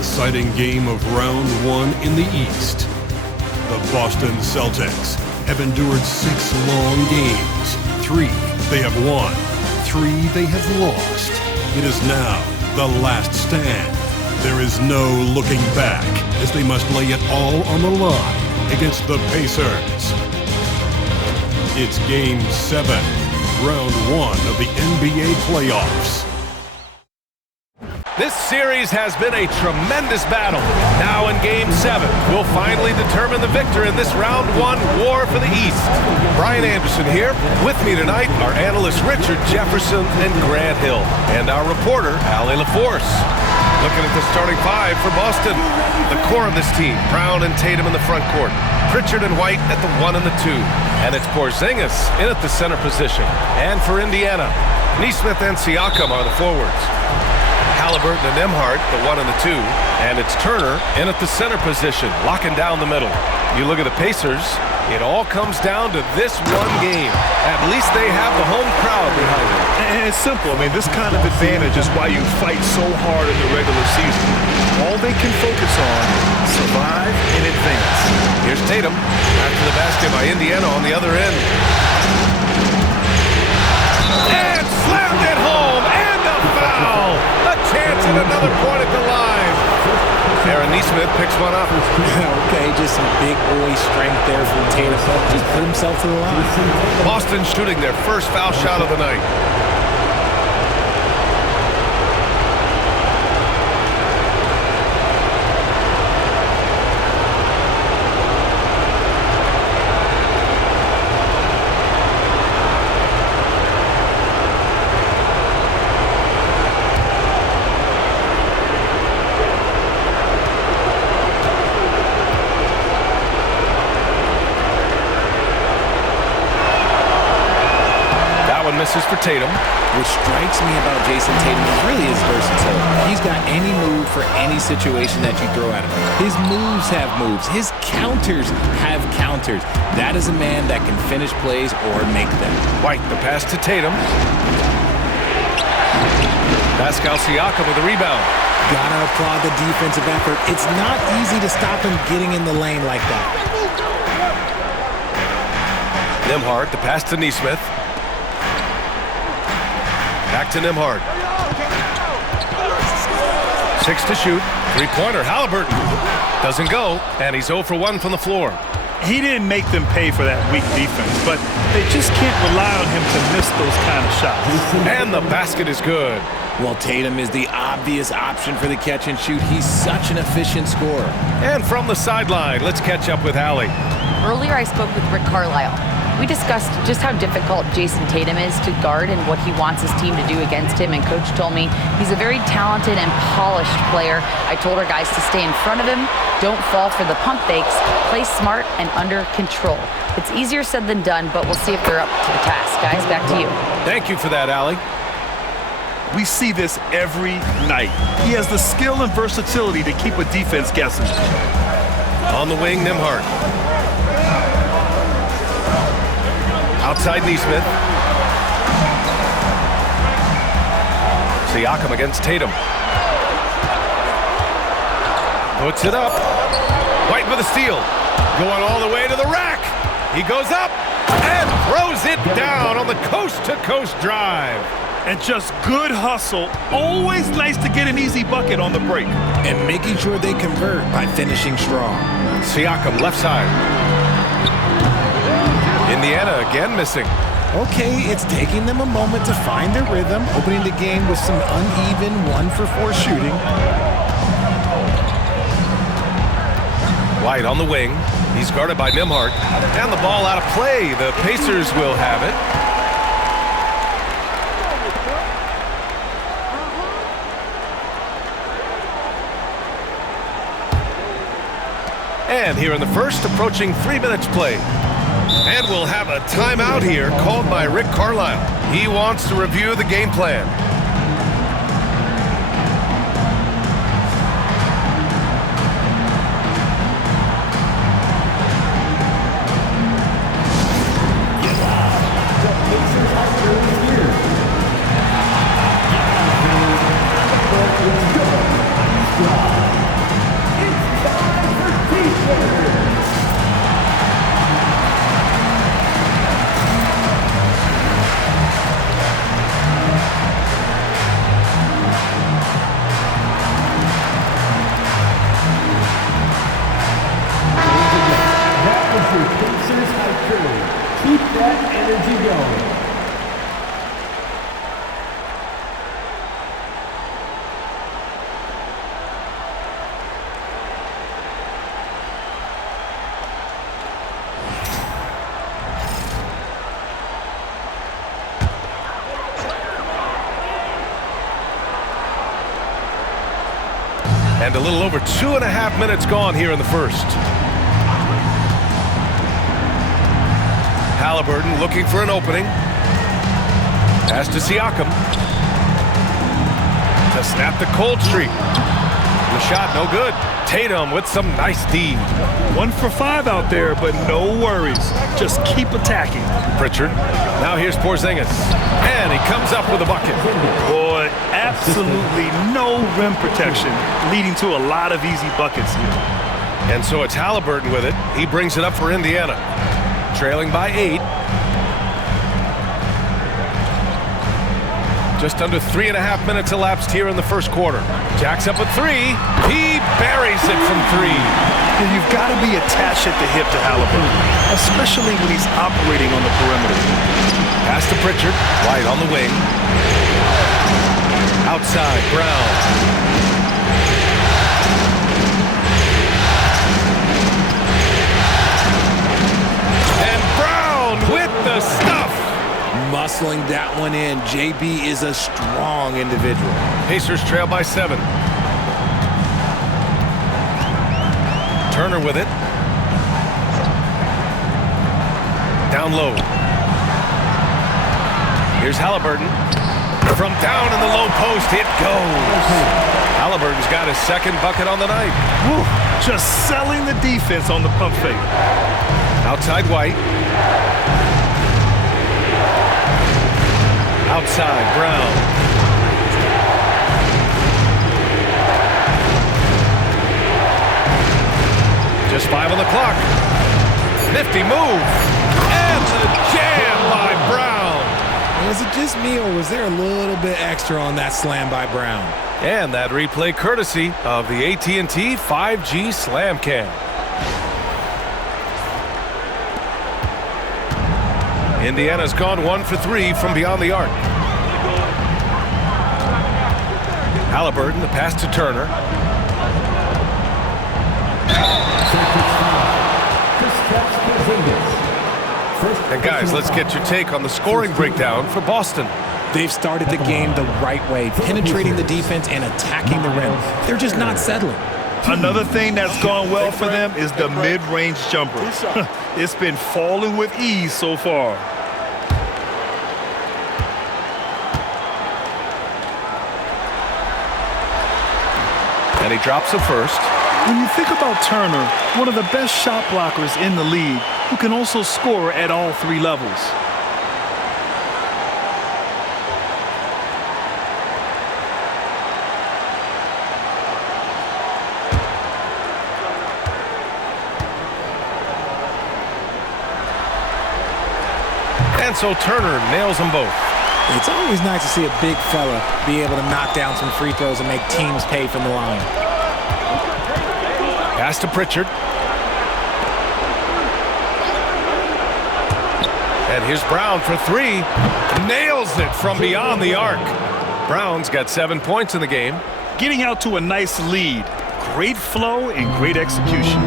deciding game of round one in the East. The Boston Celtics have endured 6 long games. 3 they have won, 3 they have lost. It is now the last stand. There is no looking back as they must lay it all on the line against the Pacers. It's Game 7, Round 1 of the NBA playoffs. This series has been a tremendous battle. Now in Game 7, we'll finally determine the victor in this Round 1 war for the East. Brian Anderson here. With me tonight are analysts Richard Jefferson and Grant Hill, and our reporter, Allie LaForce. Looking at the starting 5 for Boston. The core of this team, Brown and Tatum in the front court. Pritchard and White at the 1 and the 2. And it's Porzingis in at the center position. And for Indiana, Nesmith and Siakam are the forwards. Halliburton and Nembhard, the 1 and the 2. And it's Turner in at the center position, locking down the middle. You look at the Pacers, it all comes down to this one game. At least they have the home crowd behind them. And it's simple. I mean, this kind of advantage is why you fight so hard in the regular season. All they can focus on, survive and advance. Here's Tatum, after the basket by Indiana on the other end. And slammed it home, and a foul! A chance at another point at the line. Aaron Nesmith picks one up. Okay, just some big boy strength there from Tatum. Just put himself to the line. Boston shooting their first foul shot of the night. Misses for Tatum. What strikes me about Jason Tatum is really his versatility. He's got any move for any situation that you throw at him. His moves have moves. His counters have counters. That is a man that can finish plays or make them. White, the pass to Tatum. Pascal Siakam with the rebound. Gotta applaud the defensive effort. It's not easy to stop him getting in the lane like that. Nembhard, the pass to Nesmith. Back to Nembhard. 6 to shoot. 3-pointer. Halliburton doesn't go, and he's 0 for 1 from the floor. He didn't make them pay for that weak defense, but they just can't rely on him to miss those kind of shots. And the basket is good. Well, Tatum is the obvious option for the catch and shoot. He's such an efficient scorer. And from the sideline, let's catch up with Allie. Earlier, I spoke with Rick Carlisle. We discussed just how difficult Jason Tatum is to guard and what he wants his team to do against him, and Coach told me he's a very talented and polished player. I told our guys to stay in front of him, don't fall for the pump fakes, play smart and under control. It's easier said than done, but we'll see if they're up to the task. Guys, back to you. Thank you for that, Allie. We see this every night. He has the skill and versatility to keep a defense guessing. On the wing, Nembhard. Outside Nesmith. Siakam against Tatum. Puts it up. White with a steal. Going all the way to the rack. He goes up and throws it down on the coast-to-coast drive. And just good hustle. Always nice to get an easy bucket on the break. And making sure they convert by finishing strong. Siakam left side. Indiana again missing. Okay, it's taking them a moment to find their rhythm, opening the game with some uneven 1-for-4 shooting. White on the wing. He's guarded by Nembhard. And the ball out of play. The Pacers will have it. And here in the first, approaching 3 minutes played. And we'll have a timeout here called by Rick Carlisle. He wants to review the game plan. And a little over 2.5 minutes gone here in the first. Halliburton looking for an opening. Pass to Siakam. To snap the cold streak. The shot no good. Tatum with some nice D. 1 for 5 out there, but no worries. Just keep attacking. Pritchard. Now here's Porzingis. And he comes up with a bucket. Boy, absolutely no rim protection, leading to a lot of easy buckets here. And so it's Halliburton with it. He brings it up for Indiana. Trailing by 8. Just under 3.5 minutes elapsed here in the first quarter. Jacks up at 3. He buries it from 3. And you've got to be attached at the hip to Halliburton, especially when he's operating on the perimeter. Pass to Pritchard. White on the wing. Outside, Brown. And Brown with the stuff. Muscling that one in. JB is a strong individual. Pacers trail by 7. Turner with it. Down low. Here's Halliburton. From down in the low post, it goes. Halliburton's got his second bucket on the night. Woo, just selling the defense on the pump fake. Outside White. Outside, Brown. Just 5 on the clock. Nifty move. And the jam by Brown. Was it just me, or was there a little bit extra on that slam by Brown? And that replay courtesy of the AT&T 5G Slam Cam. Indiana's gone 1 for 3 from beyond the arc. Halliburton, the pass to Turner. And guys, let's get your take on the scoring breakdown for Boston. They've started the game the right way, penetrating the defense and attacking the rim. They're just not settling. Another thing that's gone well for them is the mid-range jumper. It's been falling with ease so far. And he drops it first. When you think about Turner, one of the best shot blockers in the league, who can also score at all 3 levels. And so Turner nails them both. It's always nice to see a big fella be able to knock down some free throws and make teams pay from the line. Pass to Pritchard. And here's Brown for 3. Nails it from beyond the arc. Brown's got 7 points in the game. Getting out to a nice lead. Great flow and great execution.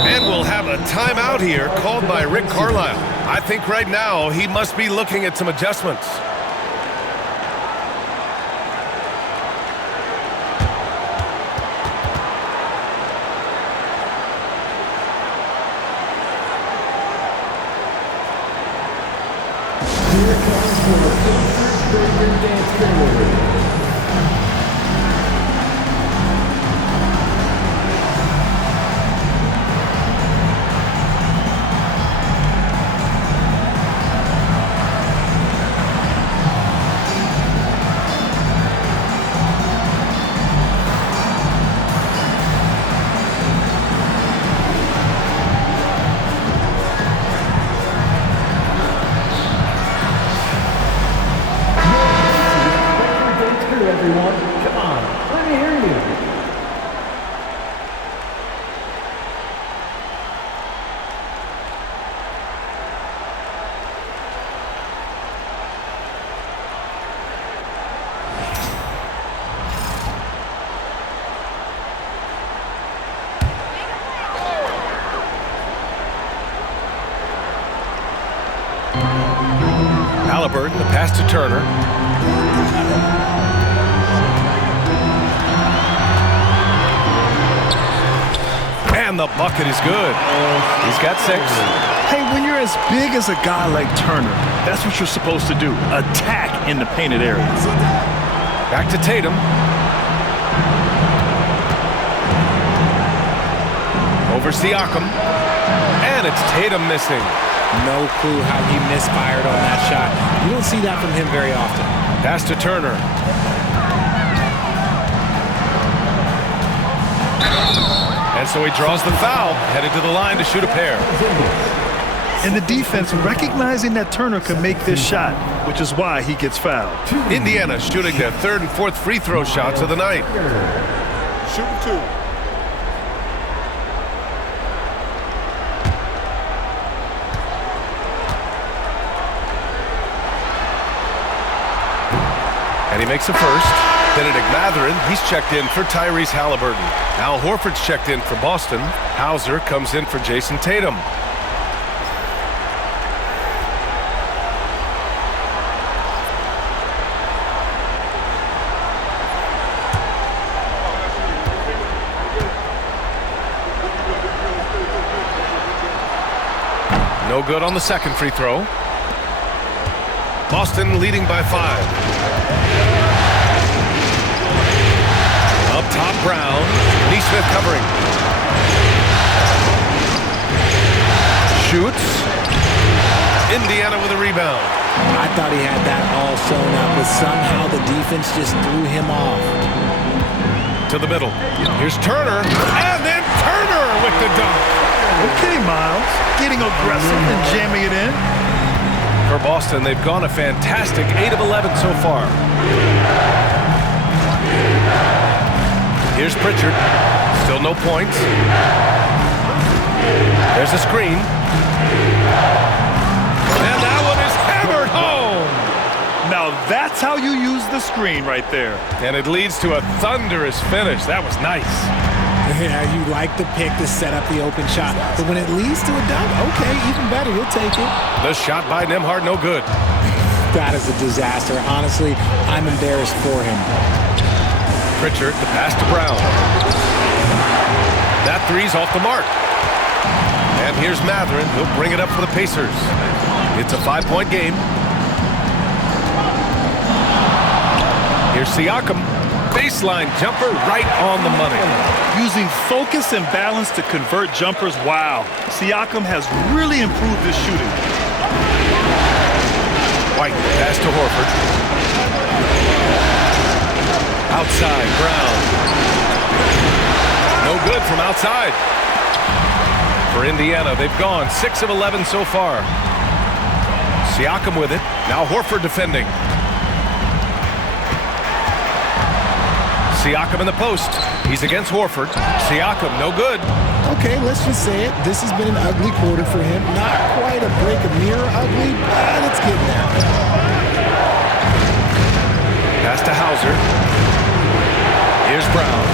And we'll have a timeout here called by Rick Carlisle. I think right now he must be looking at some adjustments. Here comes your favorite dance favorite. Everyone, come on, let me hear you. Halliburton, the pass to Turner. And the bucket is good. He's got 6. Hey, when you're as big as a guy like Turner, that's what you're supposed to do. Attack in the painted areas. Back to Tatum. Over Siakam. And it's Tatum missing. No clue how he misfired on that shot. You don't see that from him very often. Pass to Turner. And so he draws the foul, headed to the line to shoot a pair. And the defense recognizing that Turner can make this shot, which is why he gets fouled. Indiana shooting their 3rd and 4th free throw shots of the night. Shooting 2. And he makes a first. Benedict Mathurin, he's checked in for Tyrese Halliburton. Al Horford's checked in for Boston. Hauser comes in for Jason Tatum. No good on the second free throw. Boston leading by 5. Up top, Brown. Neesmith covering. Shoots. Indiana with a rebound. I thought he had that all sewn up, but somehow the defense just threw him off. To the middle. Here's Turner. And then Turner with the dunk. Okay, Miles. Getting aggressive and jamming it in. For Boston, they've gone a fantastic 8 of 11 so far. Here's Pritchard. Still no points. There's a screen. And that one is hammered home. Now that's how you use the screen right there. And it leads to a thunderous finish. That was nice. Yeah, you like the pick to set up the open shot, but when it leads to a dunk, okay, even better, you'll take it. The shot by Nembhard, no good. That is a disaster. Honestly, I'm embarrassed for him. Pritchard, the pass to Brown. That three's off the mark. And here's Mathurin. He'll bring it up for the Pacers. It's a 5-point game. Here's Siakam. Baseline jumper right on the money. Using focus and balance to convert jumpers, wow. Siakam has really improved his shooting. White, pass to Horford. Outside, Brown. No good from outside. For Indiana, they've gone 6 of 11 so far. Siakam with it. Now Horford defending. Siakam in the post. He's against Horford. Siakam, no good. Okay, let's just say it. This has been an ugly quarter for him. Not quite a break of mirror ugly, but it's getting there. Pass to Hauser. Here's Brown.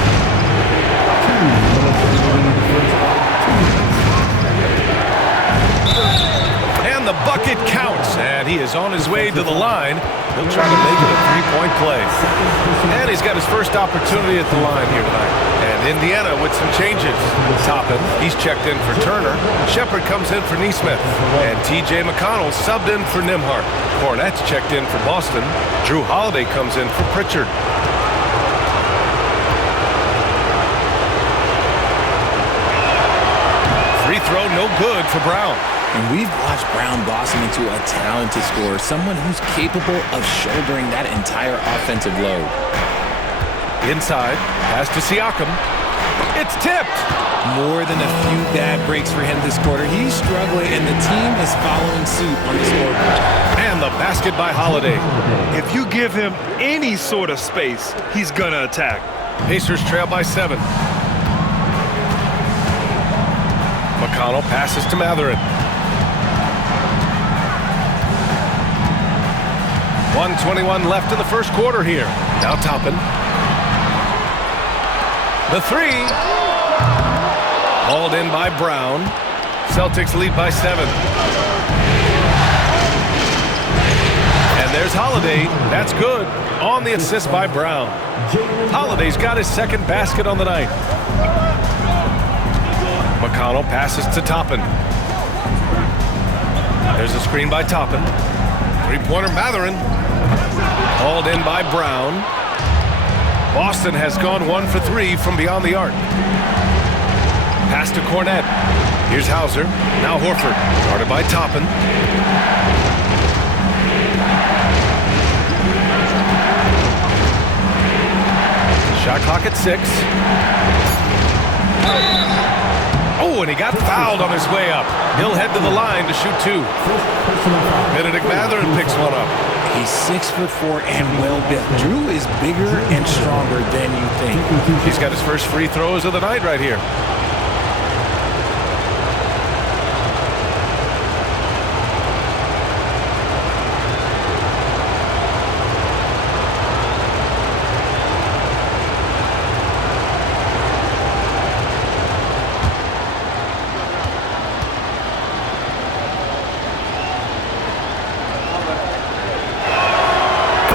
And the bucket counts. And he is on his way to the line. He'll try to make it a 3-point play. And he's got his first opportunity at the line here tonight. And Indiana with some changes. Toppin, he's checked in for Turner. Shepard comes in for Neesmith. And T.J. McConnell subbed in for Nembhard. Cornette's checked in for Boston. Drew Holiday comes in for Pritchard. Free throw no good for Brown. And we've watched Brown blossom into a talented scorer, someone who's capable of shouldering that entire offensive load. Inside, pass to Siakam. It's tipped. More than a few bad breaks for him this quarter. He's struggling, and the team is following suit on the scoreboard. And the basket by Holiday. If you give him any sort of space, he's gonna attack. Pacers trail by 7. McConnell passes to Mathurin. 1:21 left in the first quarter here. Now Toppin. The three. Hauled in by Brown. Celtics lead by 7. And there's Holiday. That's good. On the assist by Brown. Holiday's got his second basket on the night. McConnell passes to Toppin. There's a screen by Toppin. Three-pointer Mathurin. Hauled in by Brown. Boston has gone 1 for 3 from beyond the arc. Pass to Cornette. Here's Hauser. Now Horford. Guarded by Toppin. Shot clock at 6. Oh, and he got fouled on his way up. He'll head to the line to shoot 2. Benedict Mathurin picks one up. He's 6'4" and well-built. Drew is bigger and stronger than you think. He's got his first free throws of the night right here.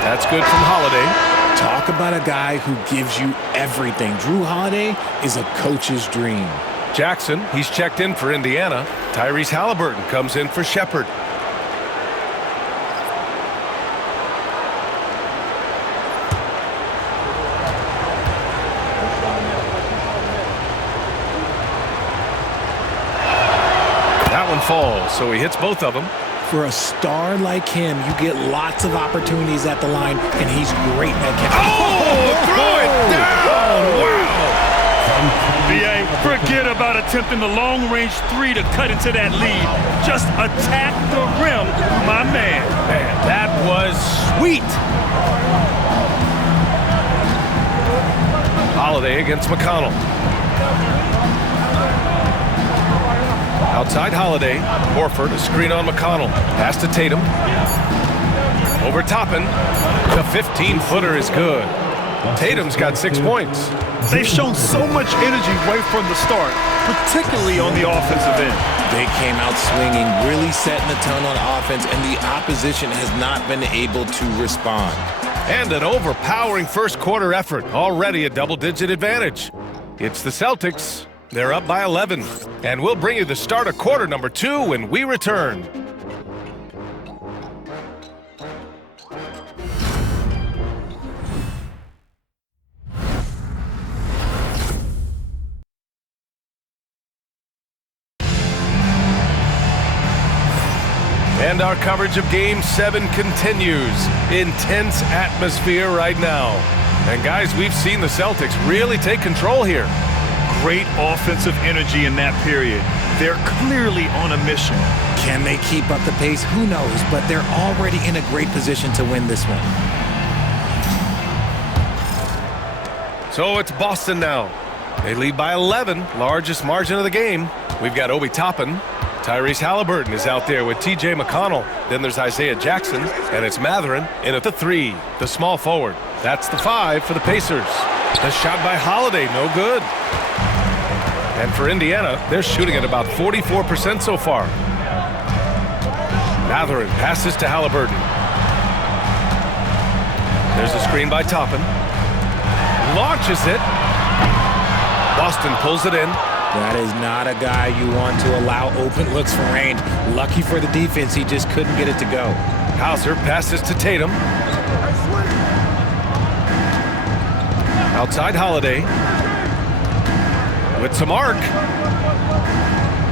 That's good from Holiday. Talk about a guy who gives you everything. Drew Holiday is a coach's dream. Jackson, he's checked in for Indiana. Tyrese Halliburton comes in for Shepherd. That one falls, so he hits both of them. For a star like him, you get lots of opportunities at the line, and he's great at catching. Oh, throw it down! Wow! B.A., forget about attempting the long-range 3 to cut into that lead. Just attack the rim, my man. Man, that was sweet. Holiday against McConnell. Outside Holiday. Horford, a screen on McConnell. Pass to Tatum. Over Toppin. The 15-footer is good. Tatum's got 6 points. They've shown so much energy right from the start, particularly on the offensive end. They came out swinging, really setting the tone on offense, and the opposition has not been able to respond. And an overpowering first-quarter effort. Already a double-digit advantage. It's the Celtics. They're up by 11. And we'll bring you the start of quarter number 2 when we return. And our coverage of Game 7 continues. Intense atmosphere right now. And guys, we've seen the Celtics really take control here. Great offensive energy in that period. They're clearly on a mission. Can they keep up the pace? Who knows, but they're already in a great position to win this one. So it's Boston now. They lead by 11, largest margin of the game. We've got Obi Toppin. Tyrese Halliburton is out there with T.J. McConnell. Then there's Isaiah Jackson, and it's Mathurin in at the 3, the small forward. That's the 5 for the Pacers. The shot by Holiday, no good. And for Indiana, they're shooting at about 44% so far. Mathurin passes to Halliburton. There's a screen by Toppin. Launches it. Boston pulls it in. That is not a guy you want to allow open looks for rain. Lucky for the defense, he just couldn't get it to go. Hauser passes to Tatum. Outside Holiday. With some arc.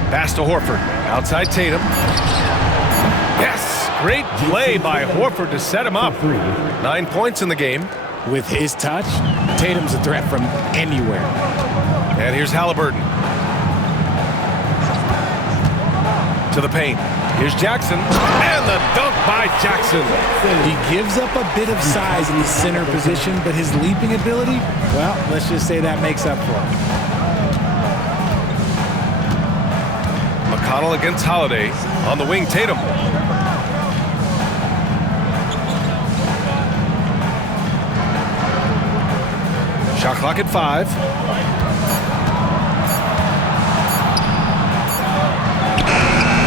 Pass to Horford. Outside Tatum. Yes! Great play by Horford to set him up. 9 points in the game. With his touch, Tatum's a threat from anywhere. And here's Halliburton. To the paint. Here's Jackson. And the dunk by Jackson. He gives up a bit of size in the center position, but his leaping ability, well, let's just say that makes up for it. McConnell against Holiday. On the wing, Tatum. Shot clock at 5.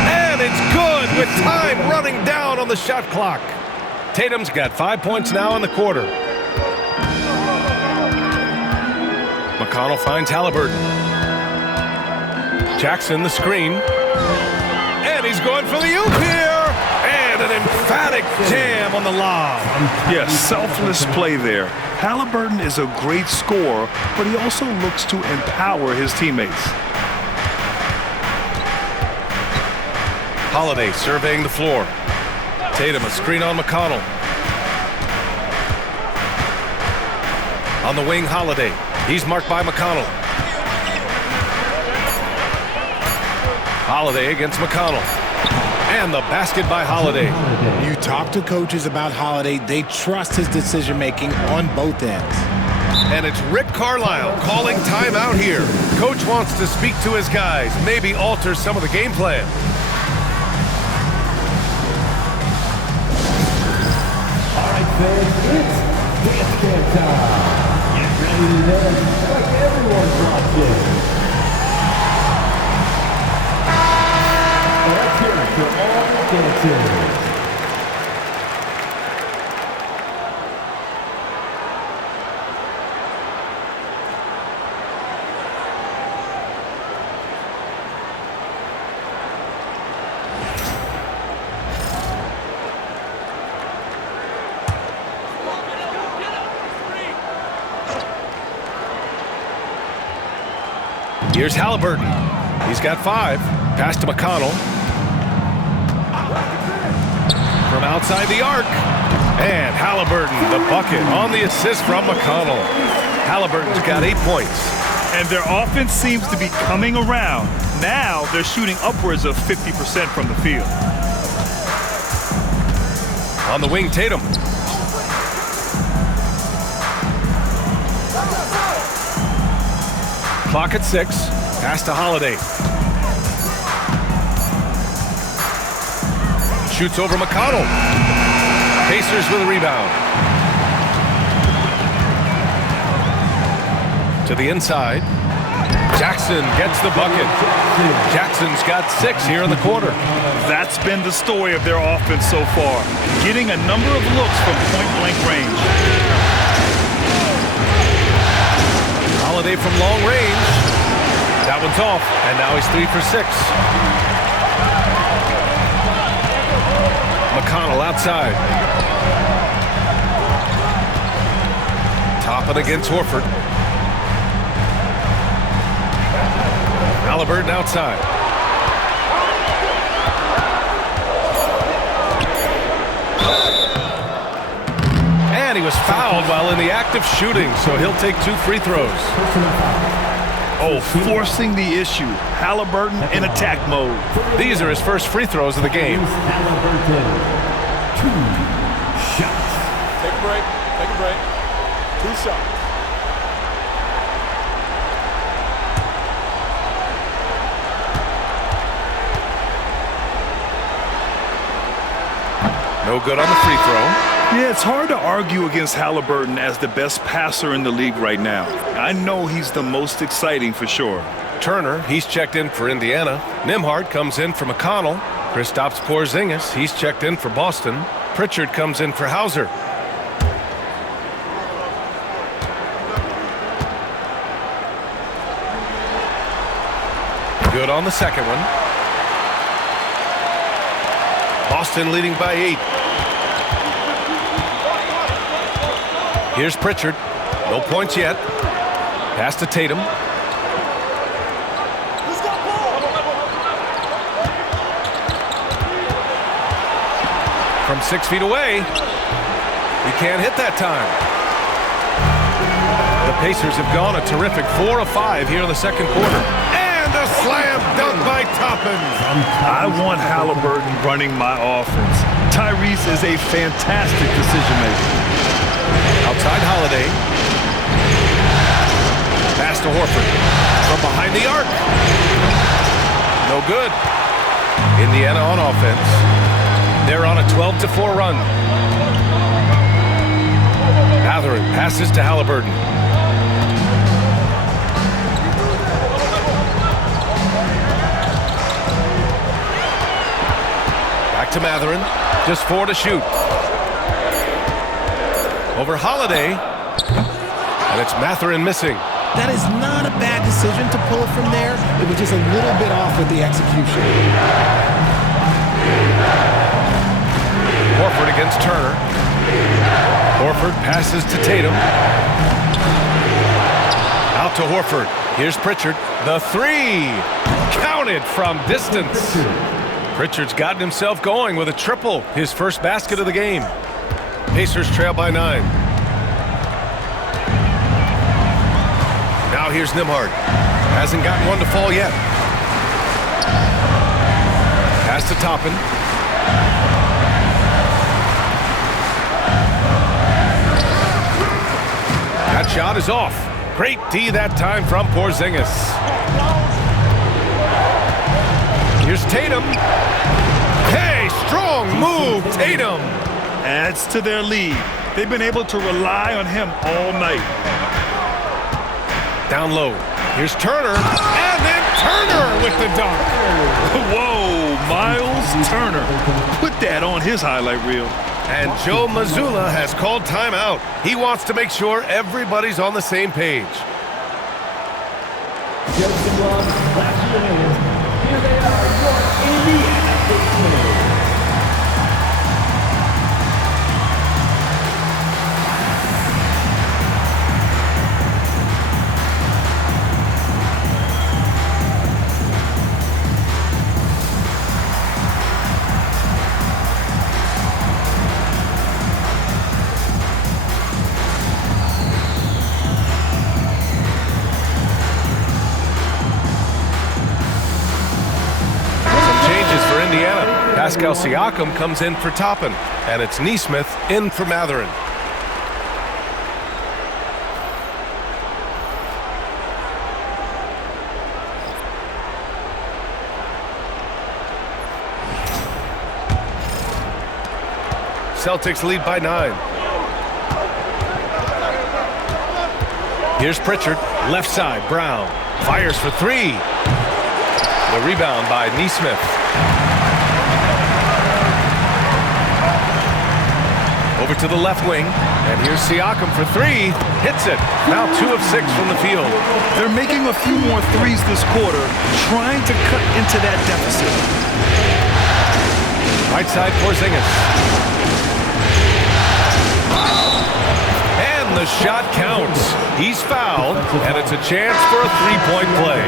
And it's good with time running down on the shot clock. Tatum's got 5 points now in the quarter. McConnell finds Halliburton. Jackson, the screen. And he's going for the oop here. And an emphatic jam on the lob. Yes, selfless play there. Halliburton is a great scorer, but he also looks to empower his teammates. Holiday surveying the floor. Tatum, a screen on McConnell. On the wing, Holiday. He's marked by McConnell. Holiday against McConnell. And the basket by Holiday. You talk to coaches about Holiday, they trust his decision-making on both ends. And it's Rick Carlisle calling timeout here. Coach wants to speak to his guys, maybe alter some of the game plan. All right, fans, it's dance camp time. Get ready to dance like everyone's watching. Let's hear it for all the dancers. Here's Halliburton. He's got 5. Pass to McConnell. From outside the arc. And Halliburton, the bucket on the assist from McConnell. Halliburton's got 8 points. And their offense seems to be coming around. Now they're shooting upwards of 50% from the field. On the wing, Tatum. Clock at 6. Pass to Holiday. Shoots over McConnell. Pacers with a rebound. To the inside. Jackson gets the bucket. Jackson's got 6 here in the quarter. That's been the story of their offense so far, getting a number of looks from point-blank range. Holiday from long range. That one's off, and now he's 3 for 6. McConnell outside. Toppin against Horford. Halliburton outside. And he was fouled while in the act of shooting, so he'll take 2 free throws. Oh, forcing the issue. Halliburton in attack mode. These are his first free throws of the game. Halliburton, 2 shots. Take a break. Take a break. 2 shots. No good on the free throw. Yeah, it's hard to argue against Halliburton as the best passer in the league right now. I know he's the most exciting for sure. Turner, he's checked in for Indiana. Nembhard comes in for McConnell. Kristaps Porzingis, he's checked in for Boston. Pritchard comes in for Hauser. Good on the second one. Boston leading by 8. Here's Pritchard. No points yet. Pass to Tatum. From 6 feet away. He can't hit that time. The Pacers have gone a terrific 4 of 5 here in the second quarter. And a slam dunk by Toppin. I want Halliburton running my offense. Tyrese is a fantastic decision maker. Outside Holiday. Pass to Horford. From behind the arc. No good. Indiana on offense. They're on a 12-4 run. Mathurin passes to Halliburton. Back to Mathurin. Just 4 to shoot. Over Holiday. And it's Mathurin missing. That is not a bad decision to pull it from there. It was just a little bit off with the execution. Horford against Turner. Horford passes to Tatum. Out to Horford. Here's Pritchard. The three. Counted from distance. Pritchard's gotten himself going with a triple. His first basket of the game. Pacers trail by 9. Now here's Nembhard. Hasn't gotten one to fall yet. Pass to Toppin. That shot is off. Great D that time from Porzingis. Here's Tatum. Hey, strong move, Tatum. Adds to their lead. They've been able to rely on him all night. Down low. Here's Turner. And then Turner with the dunk. Whoa, Miles Turner. Put that on his highlight reel. And Joe Mazzulla has called timeout. He wants to make sure everybody's on the same page. Jefferson Gloves, clap your hands. Here they are, your Indiana Pacers. Pascal Siakam comes in for Toppin, and it's Nesmith in for Mathurin. Celtics lead by 9. Here's Pritchard, left side, Brown. Fires for 3. The rebound by Nesmith. Over to the left wing, and here's Siakam for 3. Hits it. Now 2 of 6 from the field. They're making a few more threes this quarter, trying to cut into that deficit. Right side, Porzingis. And the shot counts. He's fouled, and it's a chance for a three-point play.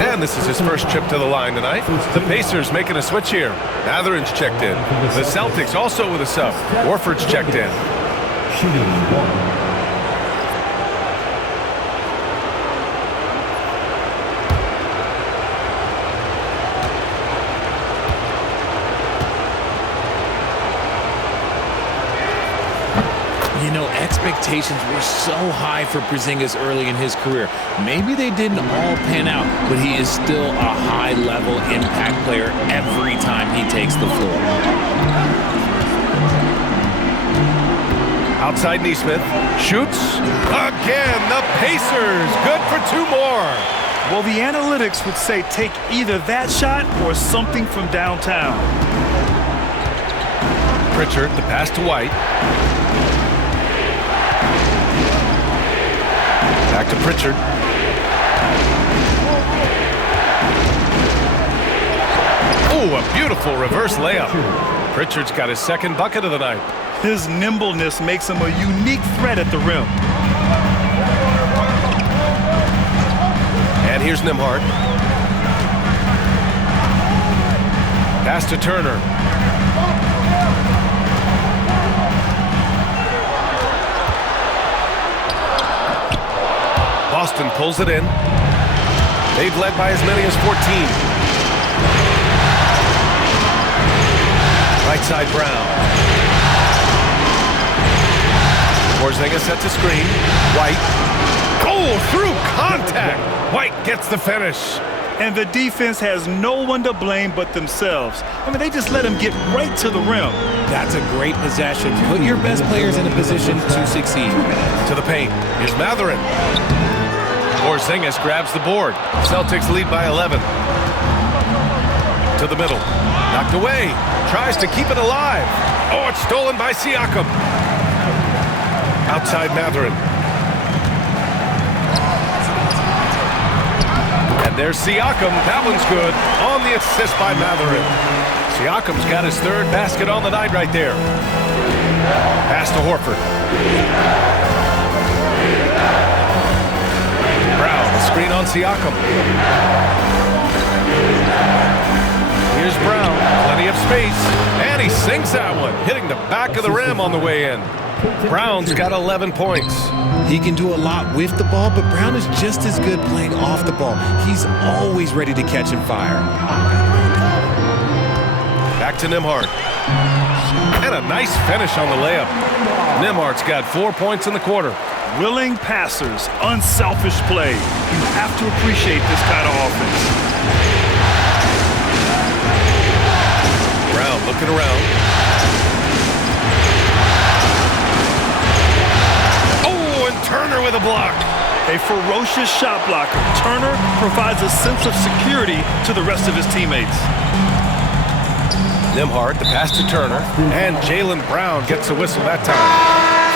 And this is his first trip to the line tonight. The Pacers making a switch here. Mathurin's checked in. The Celtics also with a sub. Horford's checked in. You know, expectations were so high for Porzingis early in his career. Maybe they didn't all pan out, but he is still a high-level impact player every time he takes the floor. Outside Nesmith. Shoots. Again, the Pacers. Good for 2 more. Well, the analytics would say take either that shot or something from downtown. Pritchard, the pass to White. Back to Pritchard. Oh, a beautiful reverse layup. Pritchard's got his second bucket of the night. His nimbleness makes him a unique threat at the rim. And here's Nembhard. Pass to Turner. Boston pulls it in. They've led by as many as 14. Right side, Brown. Porzingis sets a screen. White. Oh, through contact. White gets the finish. And the defense has no one to blame but themselves. I mean, they just let him get right to the rim. That's a great possession. Put your best players in a position to succeed. To the paint. Here's Mathurin. Porzingis grabs the board. Celtics lead by 11. To the middle. Knocked away. Tries to keep it alive. Oh, it's stolen by Siakam. Outside Mathurin. there's Siakam. That one's good. On the assist by Matherin. Siakam's got his third basket on the night right there. Pass to Horford. Brown, the screen on Siakam. Here's Brown, plenty of space, and he sinks that one, hitting the back of the rim on the way in. Brown's got 11 points. He can do a lot with the ball, but Brown is just as good playing off the ball. He's always ready to catch and fire. Back to Nembhard. And a nice finish on the layup. Nembhard's got 4 points in the quarter. Willing passers, unselfish play. You have to appreciate this kind of offense. Brown looking around. Oh, and Turner with a block. A ferocious shot blocker. Turner provides a sense of security to the rest of his teammates. Nembhard, the pass to Turner, and Jaylen Brown gets a whistle that time.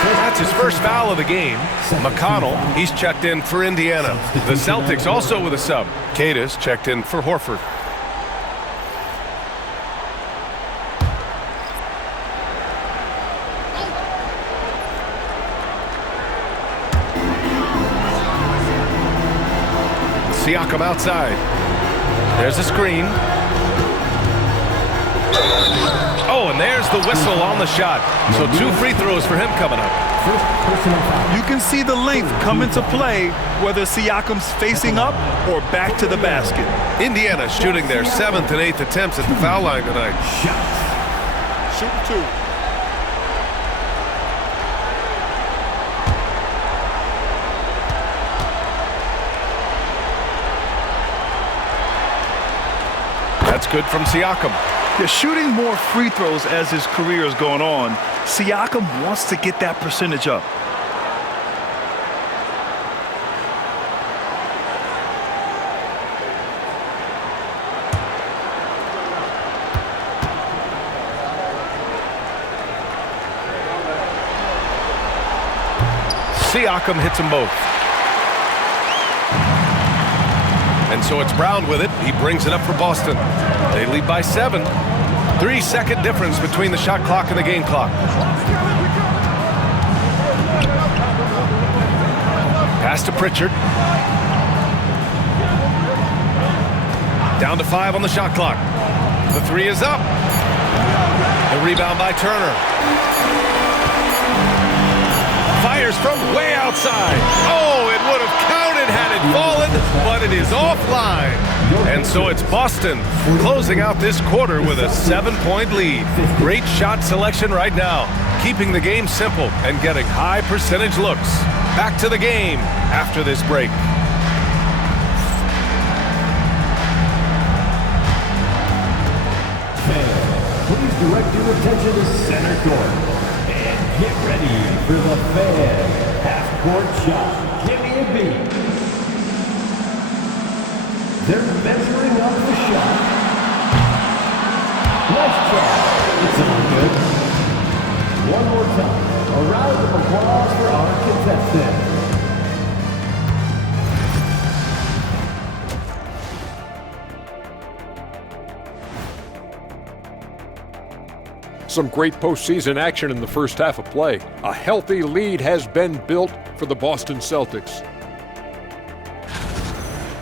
That's his first foul of the game. McConnell, he's checked in for Indiana. The Celtics also with a sub. Cadis checked in for Horford. Siakam outside. There's a screen. Oh, and there's the whistle on the shot. So 2 free throws for him coming up. You can see the length come into play whether Siakam's facing up or back to the basket. Indiana shooting their 7th and 8th attempts at the foul line tonight. Shoot 2. That's good from Siakam. They're shooting more free throws as his career is going on. Siakam wants to get that percentage up. Siakam hits them both. And so it's Brown with it. He brings it up for Boston. They lead by 7. 3-second difference between the shot clock and the game clock. Pass to Pritchard. Down to 5 on the shot clock. The 3 is up. The rebound by Turner. Fires from way outside. Oh, it would have counted had it fallen, but it is offline. And so it's Boston closing out this quarter with a 7-point lead. Great shot selection right now, keeping the game simple and getting high percentage looks. Back to the game after this break. Please direct your attention to center court. And get ready for the fan half-court shot. Give me a beat. They're measuring up the shot. Nice try. It's all good. One more time. A round of applause for our contestant. Some great postseason action in the first half of play. A healthy lead has been built for the Boston Celtics.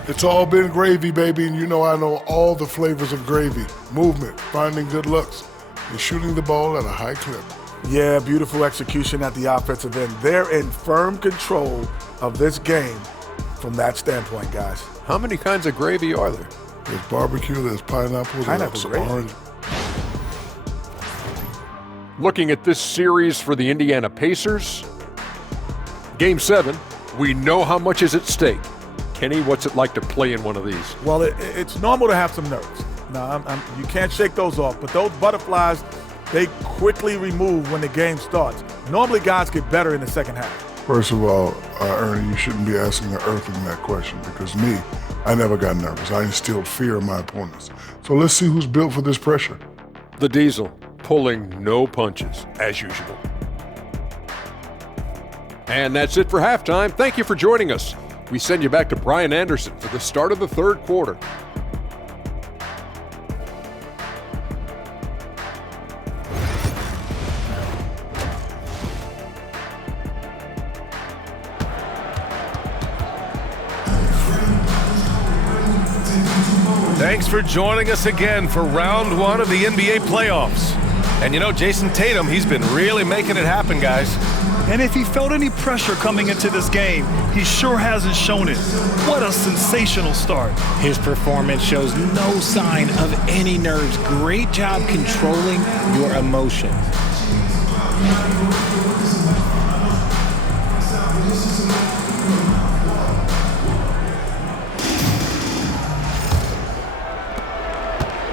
It's all been gravy, baby, and you know I know all the flavors of gravy. Movement, finding good looks, and shooting the ball at a high clip. Yeah, beautiful execution at the offensive end. They're in firm control of this game from that standpoint, guys. How many kinds of gravy are there? There's barbecue, there's pineapple, there's gravy. orange. Looking at this series for the Indiana Pacers, Game 7, we know how much is at stake. Kenny, what's it like to play in one of these? Well, it's normal to have some nerves. Now, you can't shake those off, but those butterflies, they quickly remove when the game starts. Normally, guys get better in the second half. First of all, Ernie, you shouldn't be asking the Earthling that question because me, I never got nervous. I instilled fear in my opponents. So let's see who's built for this pressure. The Diesel, pulling no punches, as usual. And that's it for halftime. Thank you for joining us. we send you back to Brian Anderson for the start of the third quarter. Thanks for joining us again for round one of the NBA playoffs. And you know, Jason Tatum, he's been really making it happen, guys. And if he felt any pressure coming into this game, he sure hasn't shown it. What a sensational start. His performance shows no sign of any nerves. Great job controlling your emotions.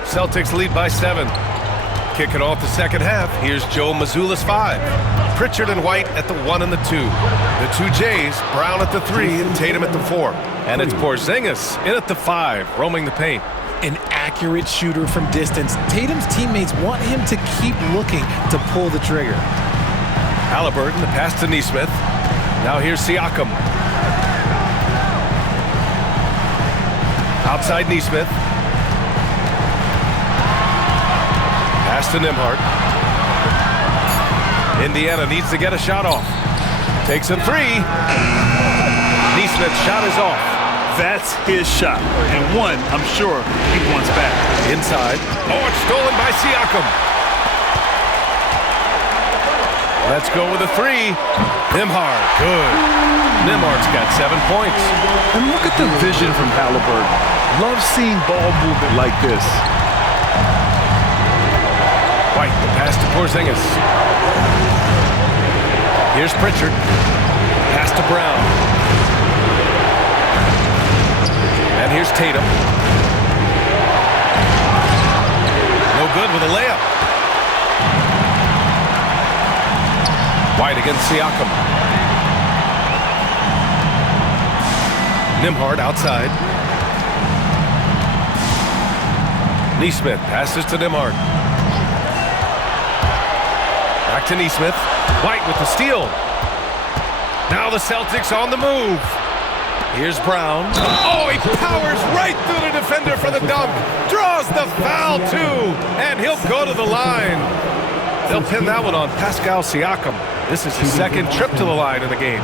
Celtics lead by 7. Kicking off the second half, here's Joe Mazzulla's 5. Pritchard and White at the 1 and the 2. The two Jays, Brown at the 3 and Tatum at the 4. And it's Porzingis in at the 5, roaming the paint. An accurate shooter from distance. Tatum's teammates want him to keep looking to pull the trigger. Halliburton, the pass to Nesmith. Now here's Siakam. Outside Nesmith. Pass to Nembhard. Indiana needs to get a shot off. Takes a 3. Nesmith's shot is off. That's his shot, and one I'm sure he wants back. Inside. Oh, it's stolen by Siakam. Let's go with a 3. Nembhard, good. Nembhard's got 7 points. And look at the vision from Halliburton. Love seeing ball movement like this. White, the pass to Porzingis. Here's Pritchard. Pass to Brown. And here's Tatum. No good with a layup. White against Siakam. Nembhard outside. Nesmith passes to Nembhard. Back to Nesmith. White with the steal. Now the Celtics on the move. Here's Brown. Oh, he powers right through the defender for the dunk. Draws the foul, too. And he'll go to the line. They'll pin that one on Pascal Siakam. This is his second trip to the line in the game.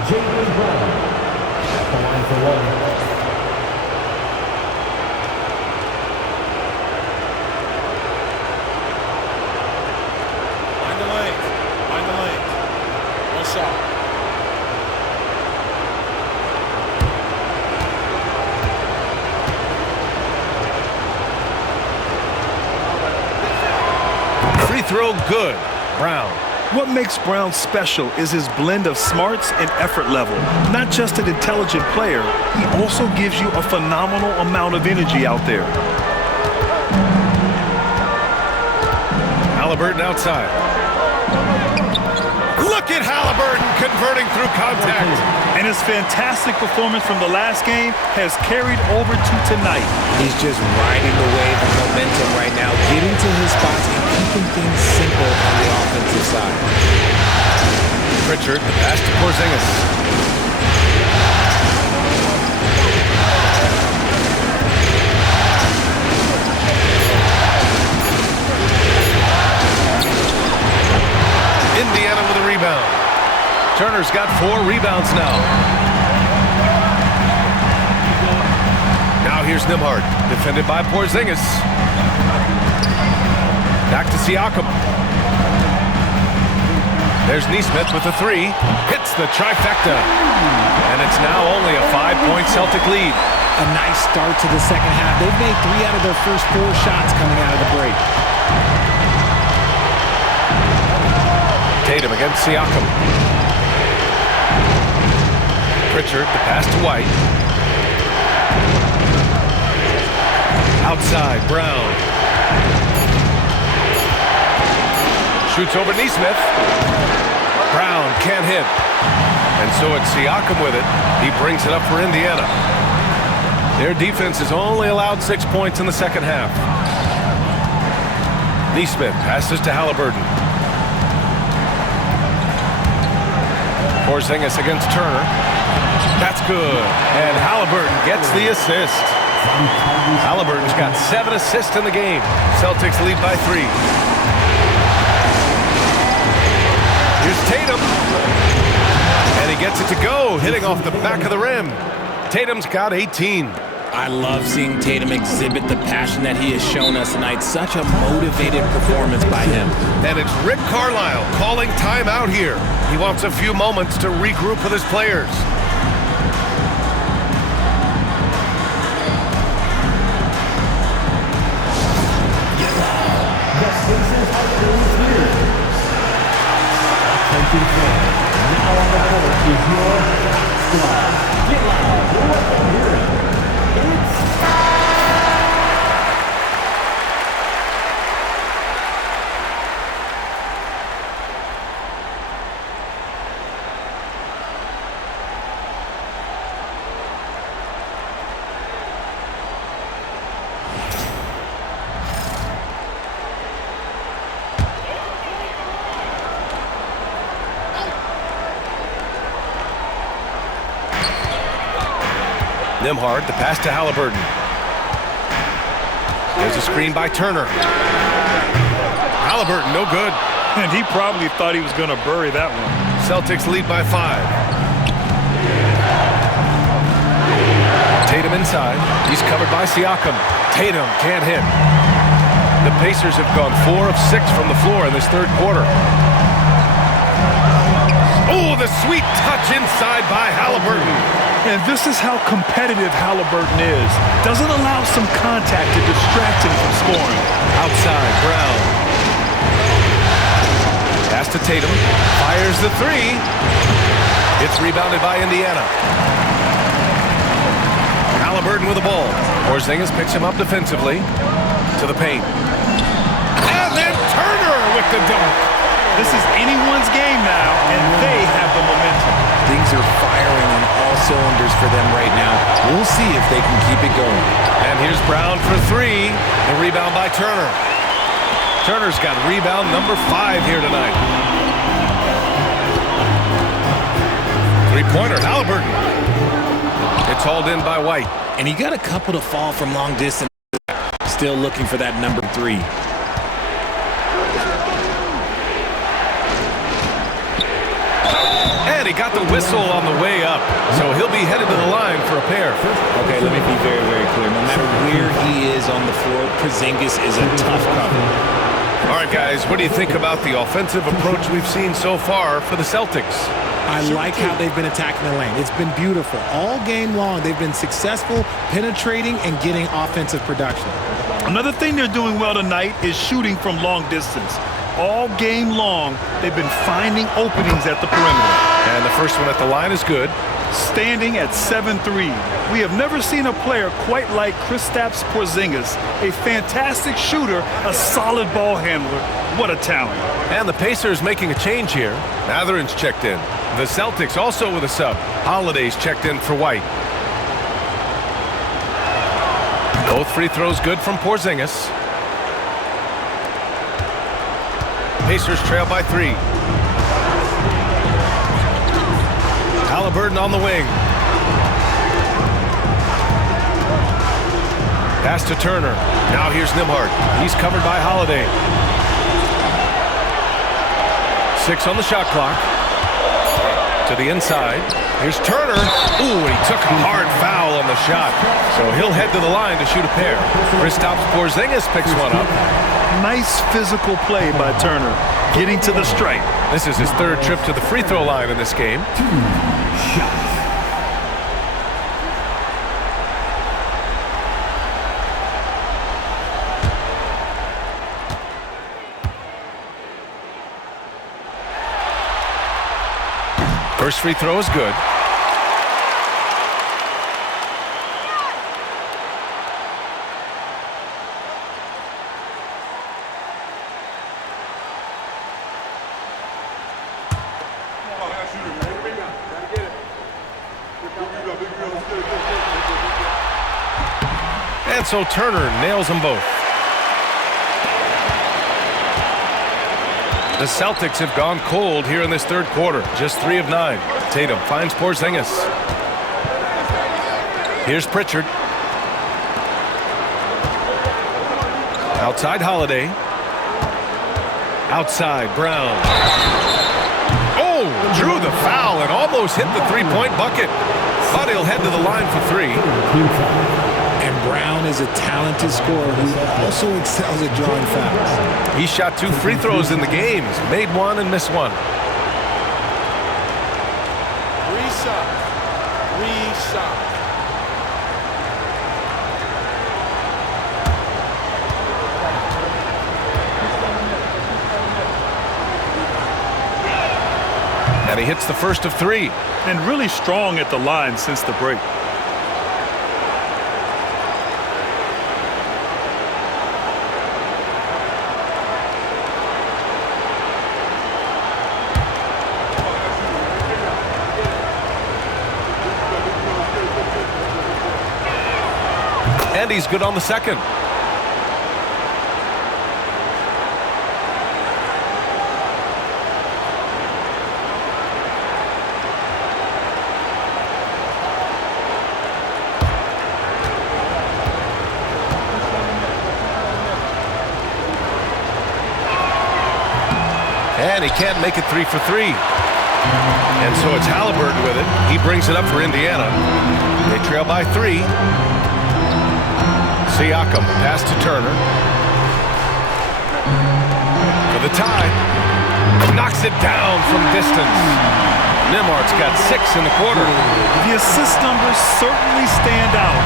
Free throw good. Brown. What makes Brown special is his blend of smarts and effort level. Not just an intelligent player, he also gives you a phenomenal amount of energy out there. Halliburton outside. Look at Halliburton converting through contact. And his fantastic performance from the last game has carried over to tonight. He's just riding the wave of momentum right now, getting to his spots and keeping things simple on the offensive side. Pritchard, the pass to Porzingis. Indiana with a rebound. Turner's got 4 rebounds now. Now here's Nembhard, defended by Porzingis. Back to Siakam. There's Nesmith with a 3. Hits the trifecta. And it's now only a 5-point Celtic lead. A nice start to the second half. They've made 3 out of their first 4 shots coming out of the break. Tatum against Siakam. Pritchard, the pass to White. Outside, Brown. Shoots over Nesmith. Brown can't hit. And so it's Siakam with it. He brings it up for Indiana. Their defense has only allowed 6 points in the second half. Nesmith passes to Halliburton. Porzingis against Turner. That's good. And Halliburton gets the assist. Halliburton's got 7 assists in the game. Celtics lead by 3. Here's Tatum. And he gets it to go, hitting off the back of the rim. Tatum's got 18. I love seeing Tatum exhibit the passion that he has shown us tonight. Such a motivated performance by him. And it's Rick Carlisle calling timeout here. He wants a few moments to regroup with his players. Now on the court is your squad. Get loud. Let them hear it. It's Nembhard, the pass to Halliburton. There's a screen by Turner. Halliburton, no good. And he probably thought he was going to bury that one. Celtics lead by 5. Tatum inside. He's covered by Siakam. Tatum can't hit. The Pacers have gone 4 of 6 from the floor in this third quarter. Oh, the sweet touch inside by Halliburton. And this is how competitive Halliburton is. Doesn't allow some contact to distract him from scoring. Outside, Brown. Pass to Tatum. Fires the 3. It's rebounded by Indiana. Halliburton with the ball. Porzingis picks him up defensively. To the paint. And then Turner with the dunk. This is anyone's game now, and they have the momentum. Things are firing on all cylinders for them right now. We'll see if they can keep it going. And here's Brown for 3. The rebound by Turner. Turner's got rebound number 5 here tonight. Three-pointer, Halliburton. It's hauled in by White. And he got a couple to fall from long distance. Still looking for that number 3. And he got the whistle on the way up, so he'll be headed to the line for a pair. Okay, let me be very, very clear. No matter where he is on the floor, Porzingis is a tough cover. All right, guys, what do you think about the offensive approach we've seen so far for the Celtics? I like how they've been attacking the lane. It's been beautiful. All game long, they've been successful penetrating and getting offensive production. Another thing they're doing well tonight is shooting from long distance. All game long, they've been finding openings at the perimeter. And the first one at the line is good. Standing at 7-3. We have never seen a player quite like Kristaps Porzingis, a fantastic shooter, a solid ball handler. What a talent. And the Pacers making a change here. Mathurin's checked in. The Celtics also with a sub. Holiday's checked in for White. Both free throws good from Porzingis. Pacers trail by 3. Halliburton on the wing. Pass to Turner. Now here's Nembhard. He's covered by Holiday. 6 on the shot clock. To the inside. Here's Turner. Ooh, he took a hard foul on the shot. So he'll head to the line to shoot a pair. Kristaps Porzingis picks one up. Nice physical play by Turner, getting to the stripe. This is his 3rd trip to the free throw line in this game. 2 shots. First free throw is good. And so Turner nails them both. The Celtics have gone cold here in this third quarter. Just 3 of 9. Tatum finds Porzingis. Here's Pritchard. Outside Holiday. Outside Brown. Oh, drew the foul and almost hit the three-point bucket. But he'll head to the line for 3. And Brown is a talented scorer who also excels at drawing fouls. He shot 2 free throws in the games, made 1 and missed 1. Reset. And he hits the first of 3. And really strong at the line since the break. And he's good on the second. And he can't make it 3 for 3. And so it's Halliburton with it. He brings it up for Indiana. They trail by 3. Siakam, pass to Turner. For the tie. Knocks it down from distance. Nembhard's got 6 in the quarter. The assist numbers certainly stand out.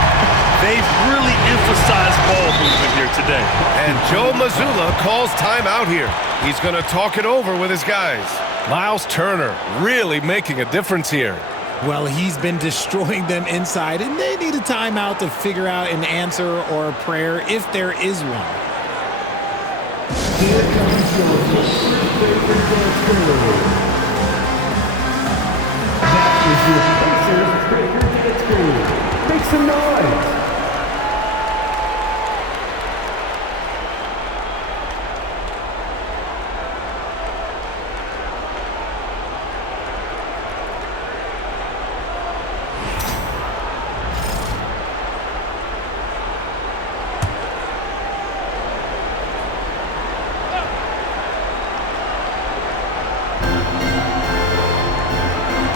They've really emphasized ball movement here today. And Joe Mazzulla calls timeout here. He's going to talk it over with his guys. Miles Turner really making a difference here. Well, he's been destroying them inside, and they need a timeout to figure out an answer or a prayer if there is one. Here comes your favorite dance move. That is your Pacers favorite dance move. Make some noise.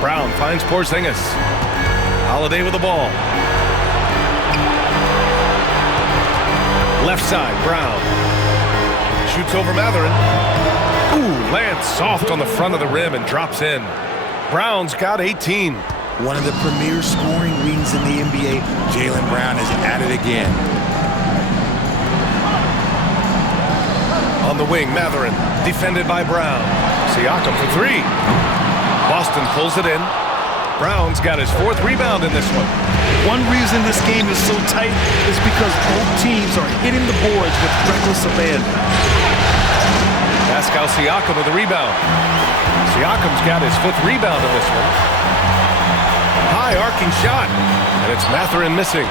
Brown finds Porzingis. Holiday with the ball. Left side, Brown. Shoots over Matherin. Ooh, lands soft on the front of the rim and drops in. Brown's got 18. One of the premier scoring wings in the NBA, Jaylen Brown is at it again. On the wing, Matherin, defended by Brown. Siakam for 3. Boston pulls it in. Brown's got his 4th rebound in this one. One reason this game is so tight is because both teams are hitting the boards with reckless abandon. Pascal Siakam with the rebound. Siakam's got his 5th rebound in this one. High arcing shot, and it's Matherin missing.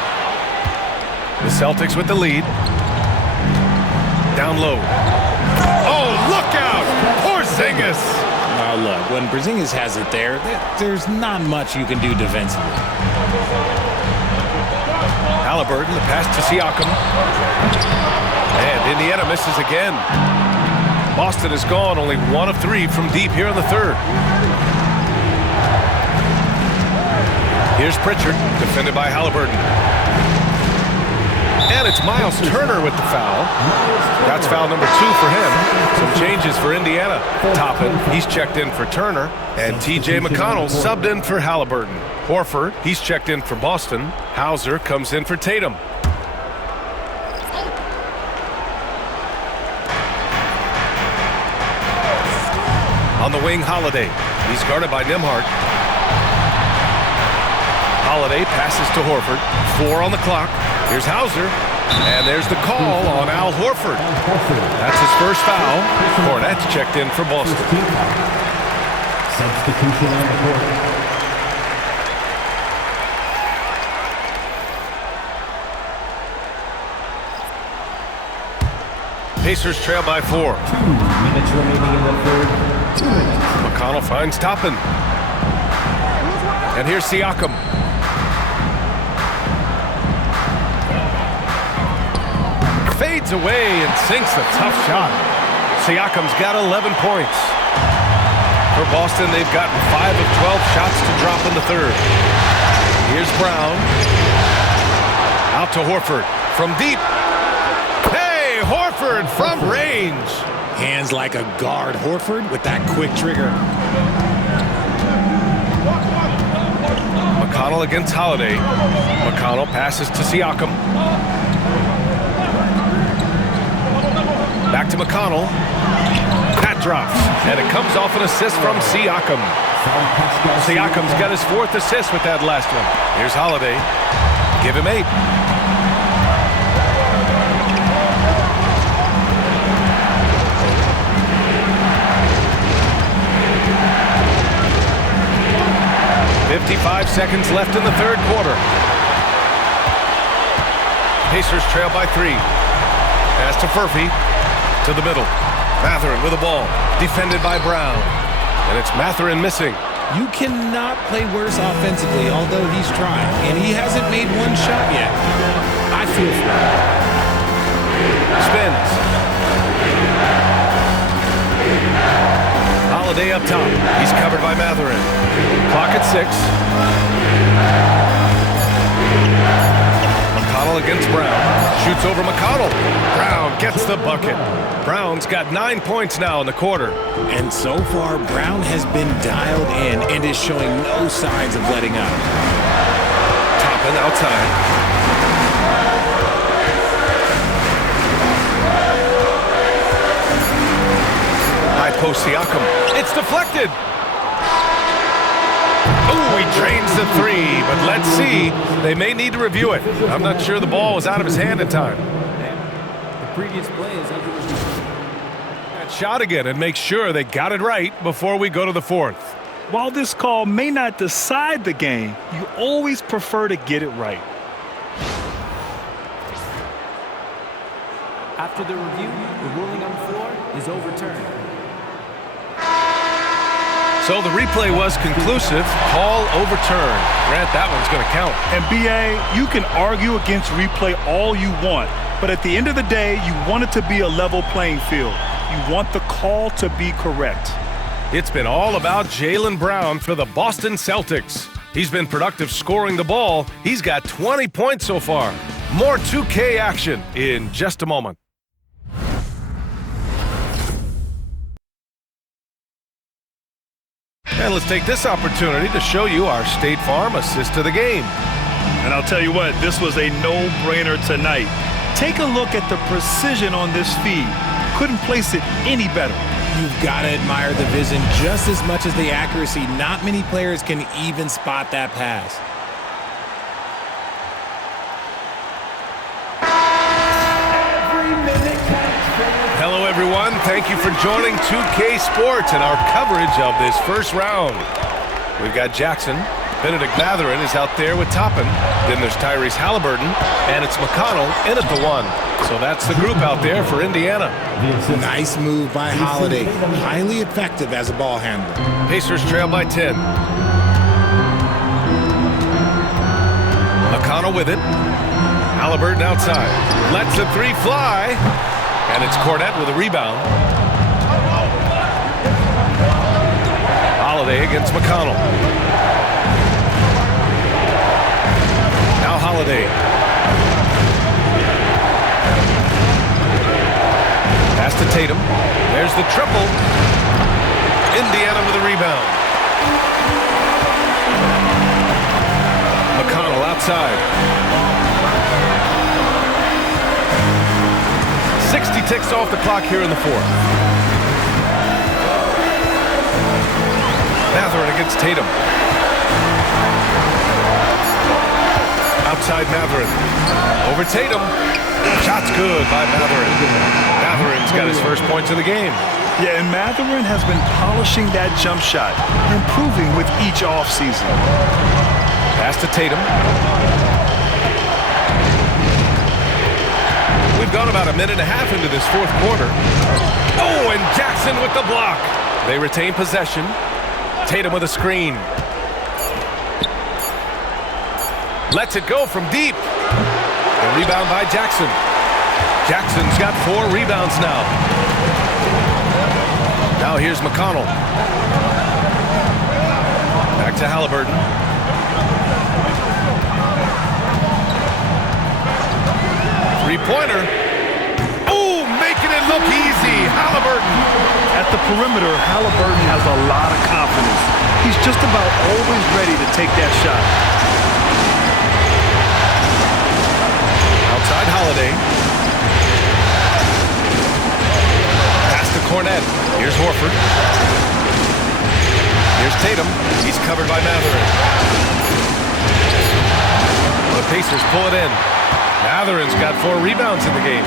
The Celtics with the lead. Down low. Oh, look out! Porzingis! Now look, when Porzingis has it there, there's not much you can do defensively. Halliburton, the pass to Siakam. And Indiana misses again. Boston has gone only 1 of 3 from deep here in the third. Here's Pritchard, defended by Halliburton. And it's Miles Turner with the foul. That's foul number 2 for him. Some changes for Indiana. Toppin, he's checked in for Turner. And T.J. McConnell subbed in for Halliburton. Horford, he's checked in for Boston. Hauser comes in for Tatum. On the wing, Holiday. He's guarded by Nembhard. Holiday passes to Horford. 4 on the clock. Here's Hauser. And there's the call on Al Horford. That's his first foul. Cornette's checked in for Boston. Substitution on the court. Pacers trail by 4. 2 minutes remaining in the third. 2 minutes. McConnell finds Toppin. And here's Siakam. Fades away and sinks a tough shot. Siakam's got 11 points. For Boston, they've gotten 5 of 12 shots to drop in the third. Here's Brown. Out to Horford. From deep. Hey, Horford from range. Hands like a guard. Horford with that quick trigger. McConnell against Holiday. McConnell passes to Siakam. Back to McConnell. That drops, and it comes off an assist from Siakam. Siakam's got his 4th assist with that last one. Here's Holiday. Give him 8. .55 seconds left in the third quarter. Pacers trail by 3. Pass to Furphy. To the middle. Mathurin with the ball. Defended by Brown. And it's Mathurin missing. You cannot play worse offensively, although he's trying. And he hasn't made one shot yet. I feel for him. Spins. Holiday up top. He's covered by Mathurin. Clock at 6. McConnell against Brown. Shoots over McConnell. Brown gets the bucket. Brown's got 9 points now in the quarter. And so far, Brown has been dialed in and is showing no signs of letting up. Toppin outside. High post Siakam. It's deflected. Oh, he drains the 3, but let's see. They may need to review it. I'm not sure the ball was out of his hand in time. The previous play is under review. That shot again and make sure they got it right before we go to the 4th. While this call may not decide the game, you always prefer to get it right. After the review, the ruling on the floor is overturned. So the replay was conclusive. Call overturned. Grant, that one's going to count. And BA, you can argue against replay all you want, but at the end of the day, you want it to be a level playing field. You want the call to be correct. It's been all about Jaylen Brown for the Boston Celtics. He's been productive scoring the ball. He's got 20 points so far. More 2K action in just a moment. And let's take this opportunity to show you our State Farm assist to the game. And I'll tell you what, this was a no-brainer tonight. Take a look at the precision on this feed. Couldn't place it any better. You've got to admire the vision just as much as the accuracy. Not many players can even spot that pass. Hello, everyone. Thank you for joining 2K Sports and our coverage of this first round. We've got Jackson. Benedict Mathurin is out there with Toppin. Then there's Tyrese Halliburton, and it's McConnell in at the 1. So that's the group out there for Indiana. Nice move by Holiday. Highly effective as a ball handler. Pacers trail by 10. McConnell with it. Halliburton outside. Lets the 3 fly. And it's Cornette with a rebound. Holiday against McConnell. Now Holiday. Pass to Tatum. There's the triple. Indiana with a rebound. McConnell outside. 60 ticks off the clock here in the 4th. Mathurin against Tatum. Outside Mathurin. Over Tatum. Shot's good by Mathurin. Mathurin's got his first points of the game. Yeah, and Mathurin has been polishing that jump shot, improving with each offseason. Pass to Tatum. We've gone about a minute and a half into this fourth quarter. Oh, and Jackson with the block. They retain possession. Tatum with a screen. Lets it go from deep. The rebound by Jackson. Jackson's got 4 rebounds now. Now here's McConnell. Back to Halliburton. Three-pointer. Oh, making it look easy. Halliburton. At the perimeter, Halliburton has a lot of confidence. He's just about always ready to take that shot. Outside Holiday. Pass to Cornette. Here's Horford. Here's Tatum. He's covered by Matherin. The Pacers pull it in. Matherin's got 4 rebounds in the game.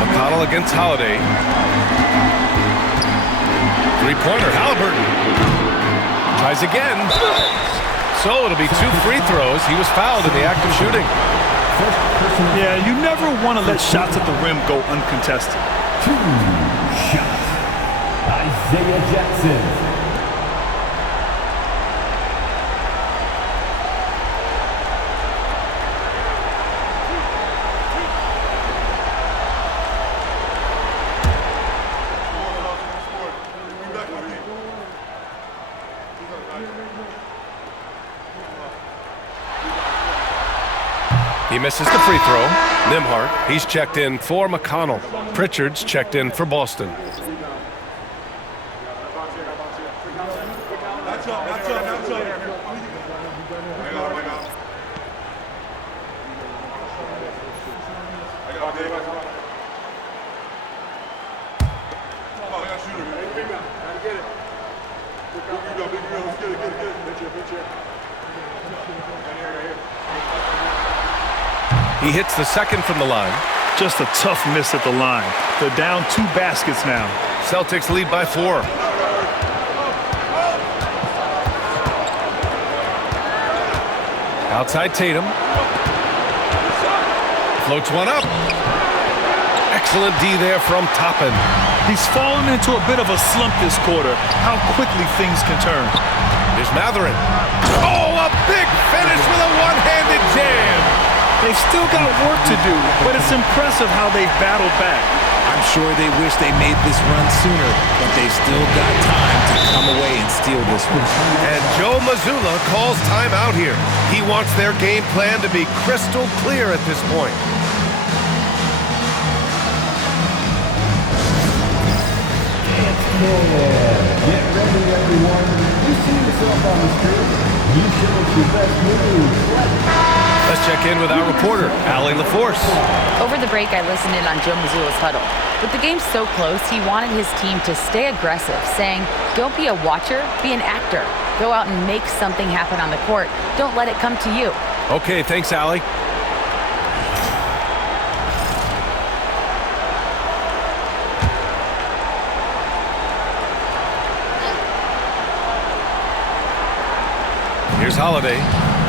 McConnell against Holiday. Three-pointer, Halliburton. Tries again. So it'll be 2 free throws. He was fouled in the act of shooting. Yeah, you never want to let shots at the rim go uncontested. 2 shots. Isaiah Jackson. He misses the free throw. Nembhard, he's checked in for McConnell. Pritchard's checked in for Boston. He hits the second from the line. Just a tough miss at the line. They're down 2 baskets now. Celtics lead by 4. Outside Tatum. Floats one up. Excellent D there from Toppin. He's fallen into a bit of a slump this quarter. How quickly things can turn. Here's Matherin. Oh, a big finish with a one-handed jam. They've still got work to do, but it's impressive how they've battled back. I'm sure they wish they made this run sooner, but they've still got time to come away and steal this one. And Joe Mazzulla calls time out here. He wants their game plan to be crystal clear at this point. Get ready, everyone. You see yourself on the screen. You show us your best move. Let's check in with our reporter, Allie LaForce. Over the break, I listened in on Joe Mazzulla's huddle. With the game so close, he wanted his team to stay aggressive, saying, don't be a watcher, be an actor. Go out and make something happen on the court. Don't let it come to you. Okay, thanks, Allie. Here's Holiday.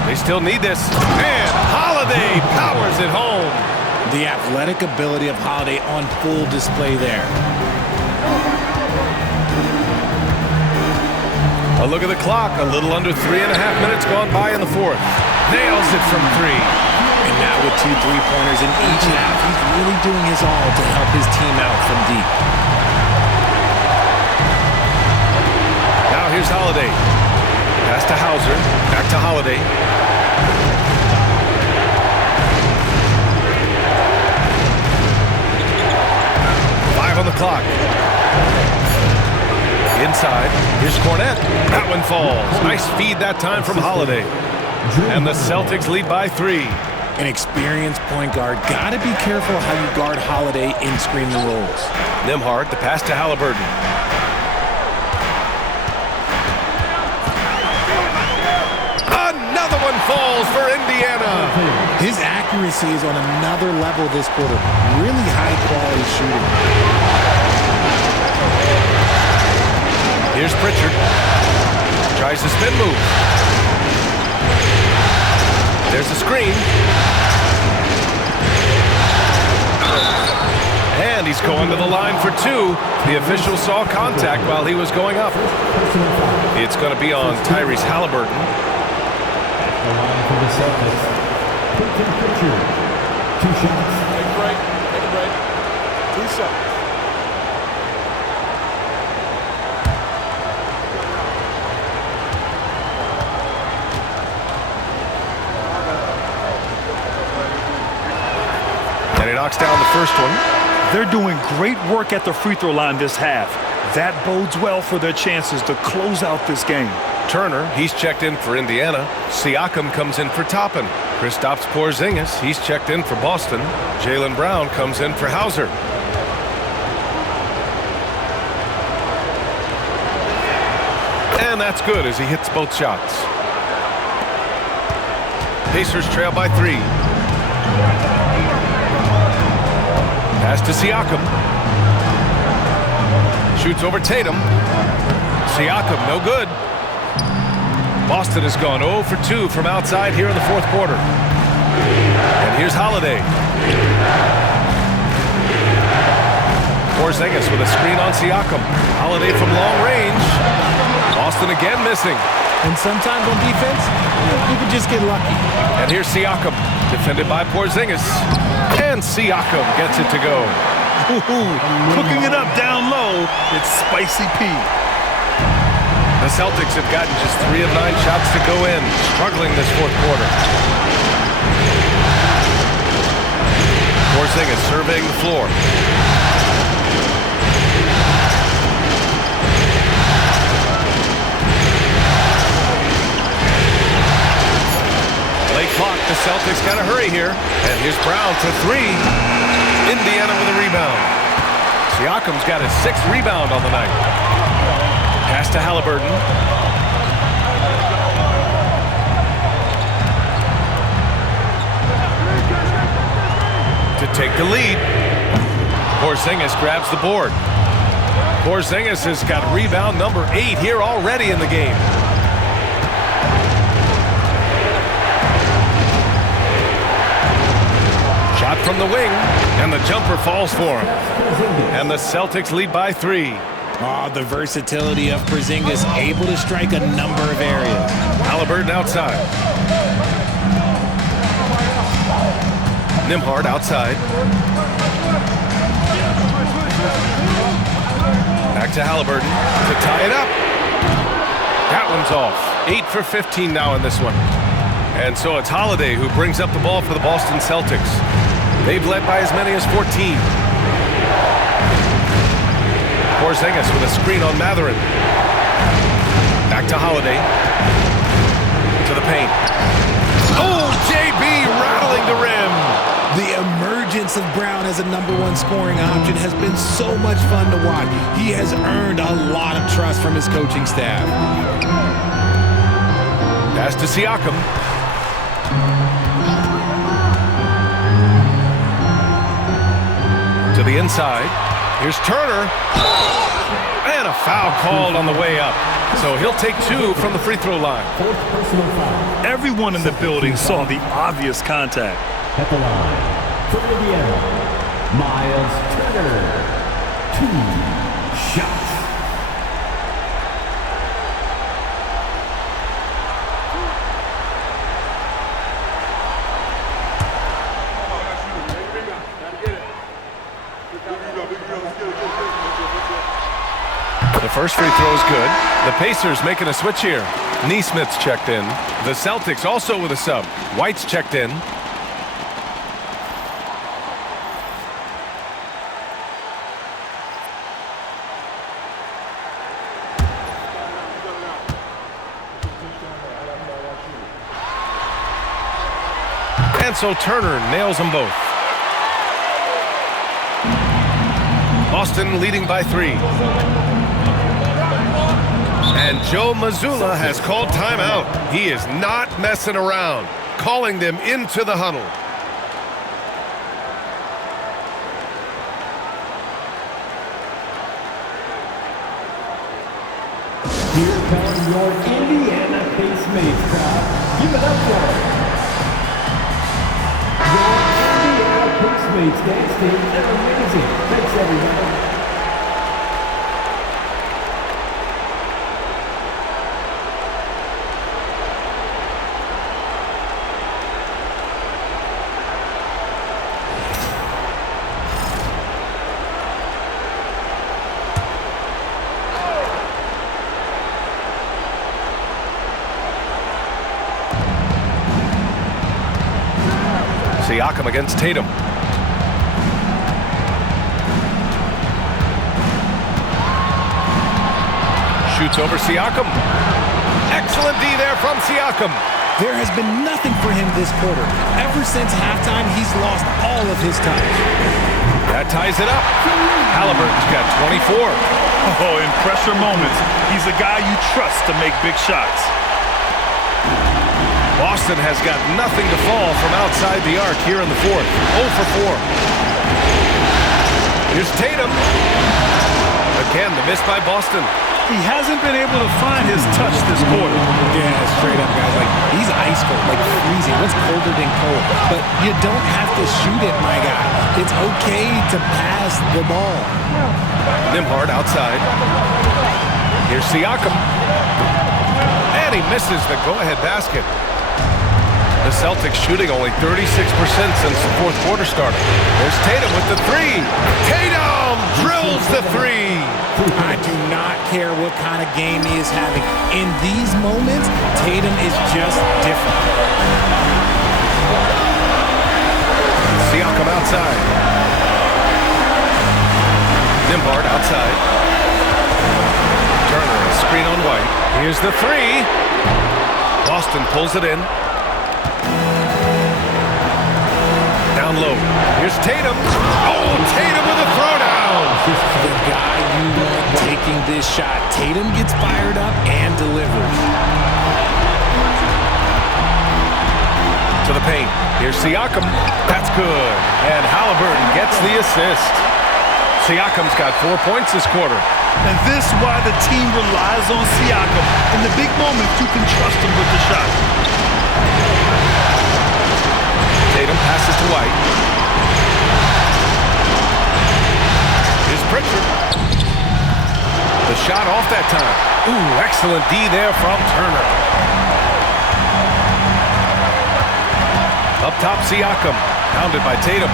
They still need this. And Holiday powers it home. The athletic ability of Holiday on full display there. A look at the clock. A little under 3.5 minutes gone by in the fourth. Nails it from 3. And now with 2 3-pointers in each half, he's really doing his all to help his team out from deep. Now here's Holiday. Pass to Hauser. Back to Holiday. On the clock. Inside. Here's Cornette. That one falls. Nice feed that time from Holiday. And the Celtics lead by 3. An experienced point guard. Gotta be careful how you guard Holiday in screening rolls. Nembhard, the pass to Halliburton. Another one falls for Indiana. His accuracy is on another level this quarter. Really high quality shooting. Here's Pritchard. Tries the spin move. There's a screen. And he's going to the line for two. The official saw contact while he was going up. It's going to be on Tyrese Halliburton. At the line for the Celtics, Peyton Pritchard. 2 shots. Take a break. Take a break. 2 shots. And he knocks down the first one. They're doing great work at the free throw line this half. That bodes well for their chances to close out this game. Turner, he's checked in for Indiana. Siakam comes in for Toppin. Kristaps Porzingis, he's checked in for Boston. Jaylen Brown comes in for Hauser. And that's good as he hits both shots. Pacers trail by 3. Pass to Siakam. Shoots over Tatum. Siakam, no good. Boston has gone 0 for 2 from outside here in the fourth quarter. And here's Holiday. Porzingis with a screen on Siakam. Holiday from long range. Boston again missing. And sometimes on defense, you can just get lucky. And here's Siakam, defended by Porzingis. And Siakam gets it to go. Cooking it up down low, it's Spicy P. The Celtics have gotten just 3 of 9 shots to go in, struggling this fourth quarter. Porzingis surveying the floor. Late clock, the Celtics got to hurry here. And here's Brown for 3. Indiana with a rebound. Siakam's got his 6th rebound on the night. Pass to Halliburton. To take the lead. Porzingis grabs the board. Porzingis has got rebound number 8 here already in the game. Shot from the wing, and the jumper falls for him. And the Celtics lead by 3. Oh, the versatility of Porzingis, able to strike a number of areas. Halliburton outside. Nembhard outside. Back to Halliburton to tie it up. That one's off. 8 for 15 now in this one. And so it's Holiday who brings up the ball for the Boston Celtics. They've led by as many as 14. Porzingis with a screen on Mathurin. Back to Holiday. To the paint. Oh, JB rattling the rim. The emergence of Brown as a #1 scoring option has been so much fun to watch. He has earned a lot of trust from his coaching staff. Pass to Siakam. To the inside. Here's Turner. And a foul called on the way up. So he'll take 2 from the free throw line. 4th personal foul. Everyone in the building saw the obvious contact. At the line for Indiana, Miles Turner. 2 shots. The first free throw is good. The Pacers making a switch here. Neesmith's checked in. The Celtics also with a sub. White's checked in. And so Turner nails them both. Boston leading by 3. And Joe Mazzulla has called timeout. He is not messing around, calling them into the huddle. Here come your Indiana Base Mates crowd. Give it up for Indiana Postmates dance team. They're amazing. Thanks, everybody. Siakam against Tatum. Shoots over Siakam. Excellent D there from Siakam. There has been nothing for him this quarter. Ever since halftime, he's lost all of his touch. That ties it up. Halliburton's got 24. Oh, in pressure moments, he's a guy you trust to make big shots. Boston has got nothing to fall from outside the arc here in the fourth. 0 for 4. Here's Tatum. Again, the miss by Boston. He hasn't been able to find his touch this quarter. Yeah, straight up, guys. Like, he's ice cold, like freezing. What's colder than cold? But you don't have to shoot it, my guy. It's okay to pass the ball. Nembhard outside. Here's Siakam. And he misses the go-ahead basket. The Celtics shooting only 36% since the fourth quarter started. There's Tatum with the three. Tatum drills the three. I do not care what kind of game he is having. In these moments, Tatum is just different. Siakam outside. Nembhard outside. Turner, a screen on White. Here's the three. Boston pulls it in. Down low. Here's Tatum. Oh, Tatum with a throwdown. The guy you want taking this shot. Tatum gets fired up and delivers. To the paint. Here's Siakam. That's good. And Halliburton gets the assist. Siakam's got 4 points this quarter. And this is why the team relies on Siakam. In the big moments, you can trust him with the shot. Tatum passes to White. Here's Pritchard. The shot off that time. Ooh, excellent D there from Turner. Up top, Siakam. Pounded by Tatum.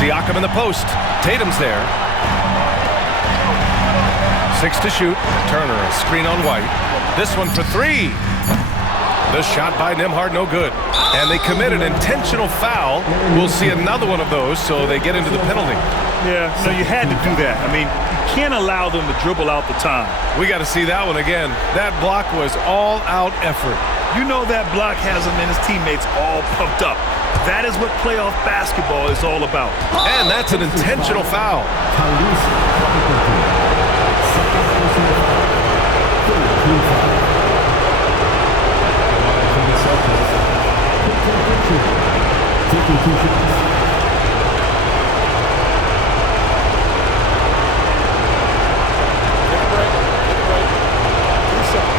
Siakam in the post. Tatum's there. 6 to shoot. Turner, a screen on White. This one for three. The shot by Nembhard, no good. And they commit an intentional foul. We'll see another one of those, so they get into the penalty. Yeah, so you had to do that. I mean, you can't allow them to dribble out the time. We got to see that one again. That block was all-out effort. You know that block has him and his teammates all pumped up. That is what playoff basketball is all about. And that's an intentional foul. Taking 2 shots. Take a break. 2 shots.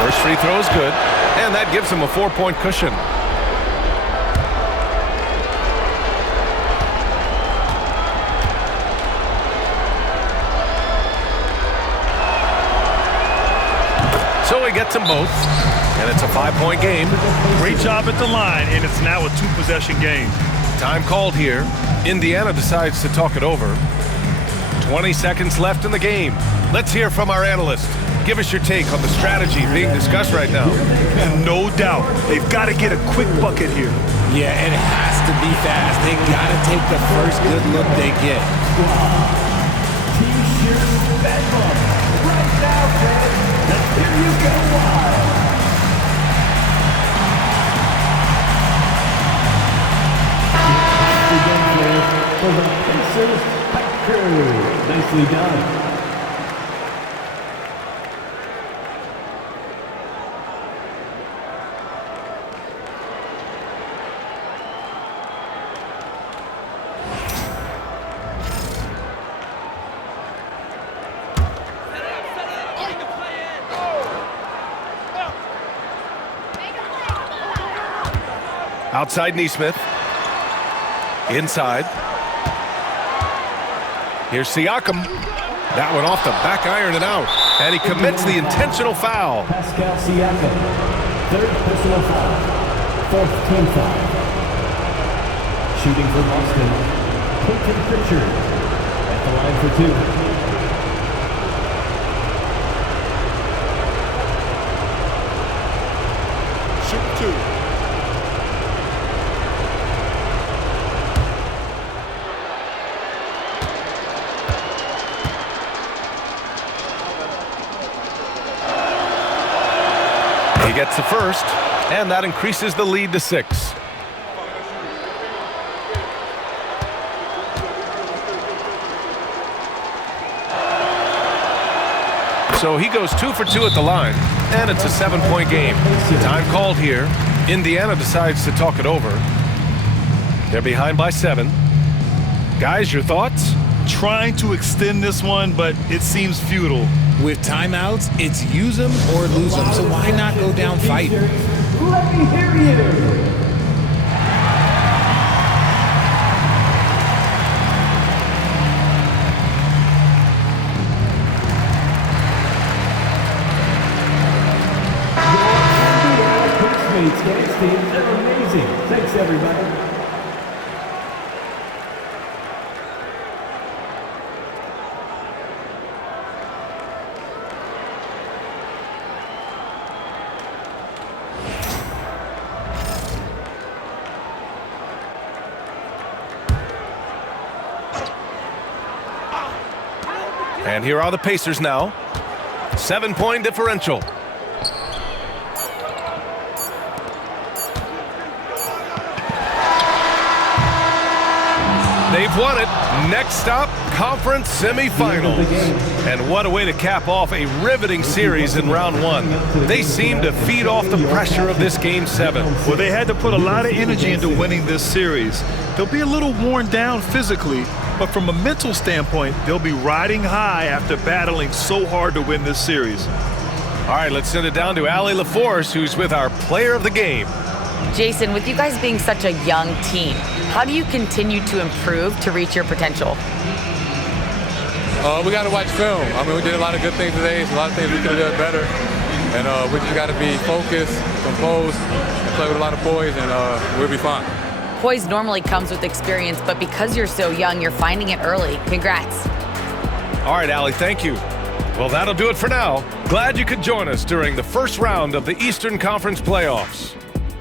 First free throw is good, and that gives him a 4-point cushion. So he gets them both, and it's a 5-point game. Great job at the line, and it's now a 2-possession game. Time called here. Indiana decides to talk it over. 20 seconds left in the game. Let's hear from our analyst. Give us your take on the strategy being discussed right now. And no doubt, they've got to get a quick bucket here. Yeah, it has to be fast. They got to take the first good look they get. T-shirt bedlam. Right now, fans. Here you go, Wild. For the Pacers, Packer. Nicely done. Outside Neesmith. Inside. Here's Siakam. That one off the back iron and out. And he commits the intentional foul. Pascal Siakam, third personal foul, fourth team foul. Shooting for Boston, Peyton Pritchard at the line for two. Shoot two. He gets the first, and that increases the lead to 6. So he goes 2 for 2 at the line, and it's a 7-point game. Time called here. Indiana decides to talk it over. They're behind by 7. Guys, your thoughts? Trying to extend this one, but it seems futile. With timeouts, it's use them or lose them, so why not go down fighting? Let me hear you. They're amazing. Thanks, everybody. And here are the Pacers now. 7-point differential. They've won it. Next stop, conference semifinals. And what a way to cap off a riveting series in round 1. They seem to feed off the pressure of this Game 7. Well, they had to put a lot of energy into winning this series. They'll be a little worn down physically, but from a mental standpoint, they'll be riding high after battling so hard to win this series. All right, let's send it down to Allie LaForce, who's with our player of the game. Jason, with you guys being such a young team, how do you continue to improve to reach your potential? We got to watch film. I mean, we did a lot of good things today. So a lot of things we could have done better. And we just got to be focused, composed, and play with a lot of poise, and we'll be fine. Poise normally comes with experience, but because you're so young, you're finding it early. Congrats. All right, Allie, thank you. Well, that'll do it for now. Glad you could join us during the first round of the Eastern Conference playoffs.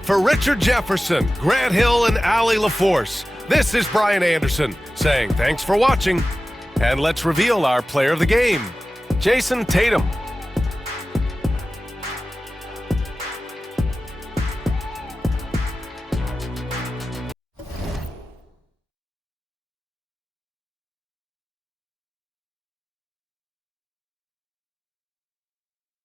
For Richard Jefferson, Grant Hill, and Allie LaForce, this is Brian Anderson saying thanks for watching. And let's reveal our player of the game, Jason Tatum.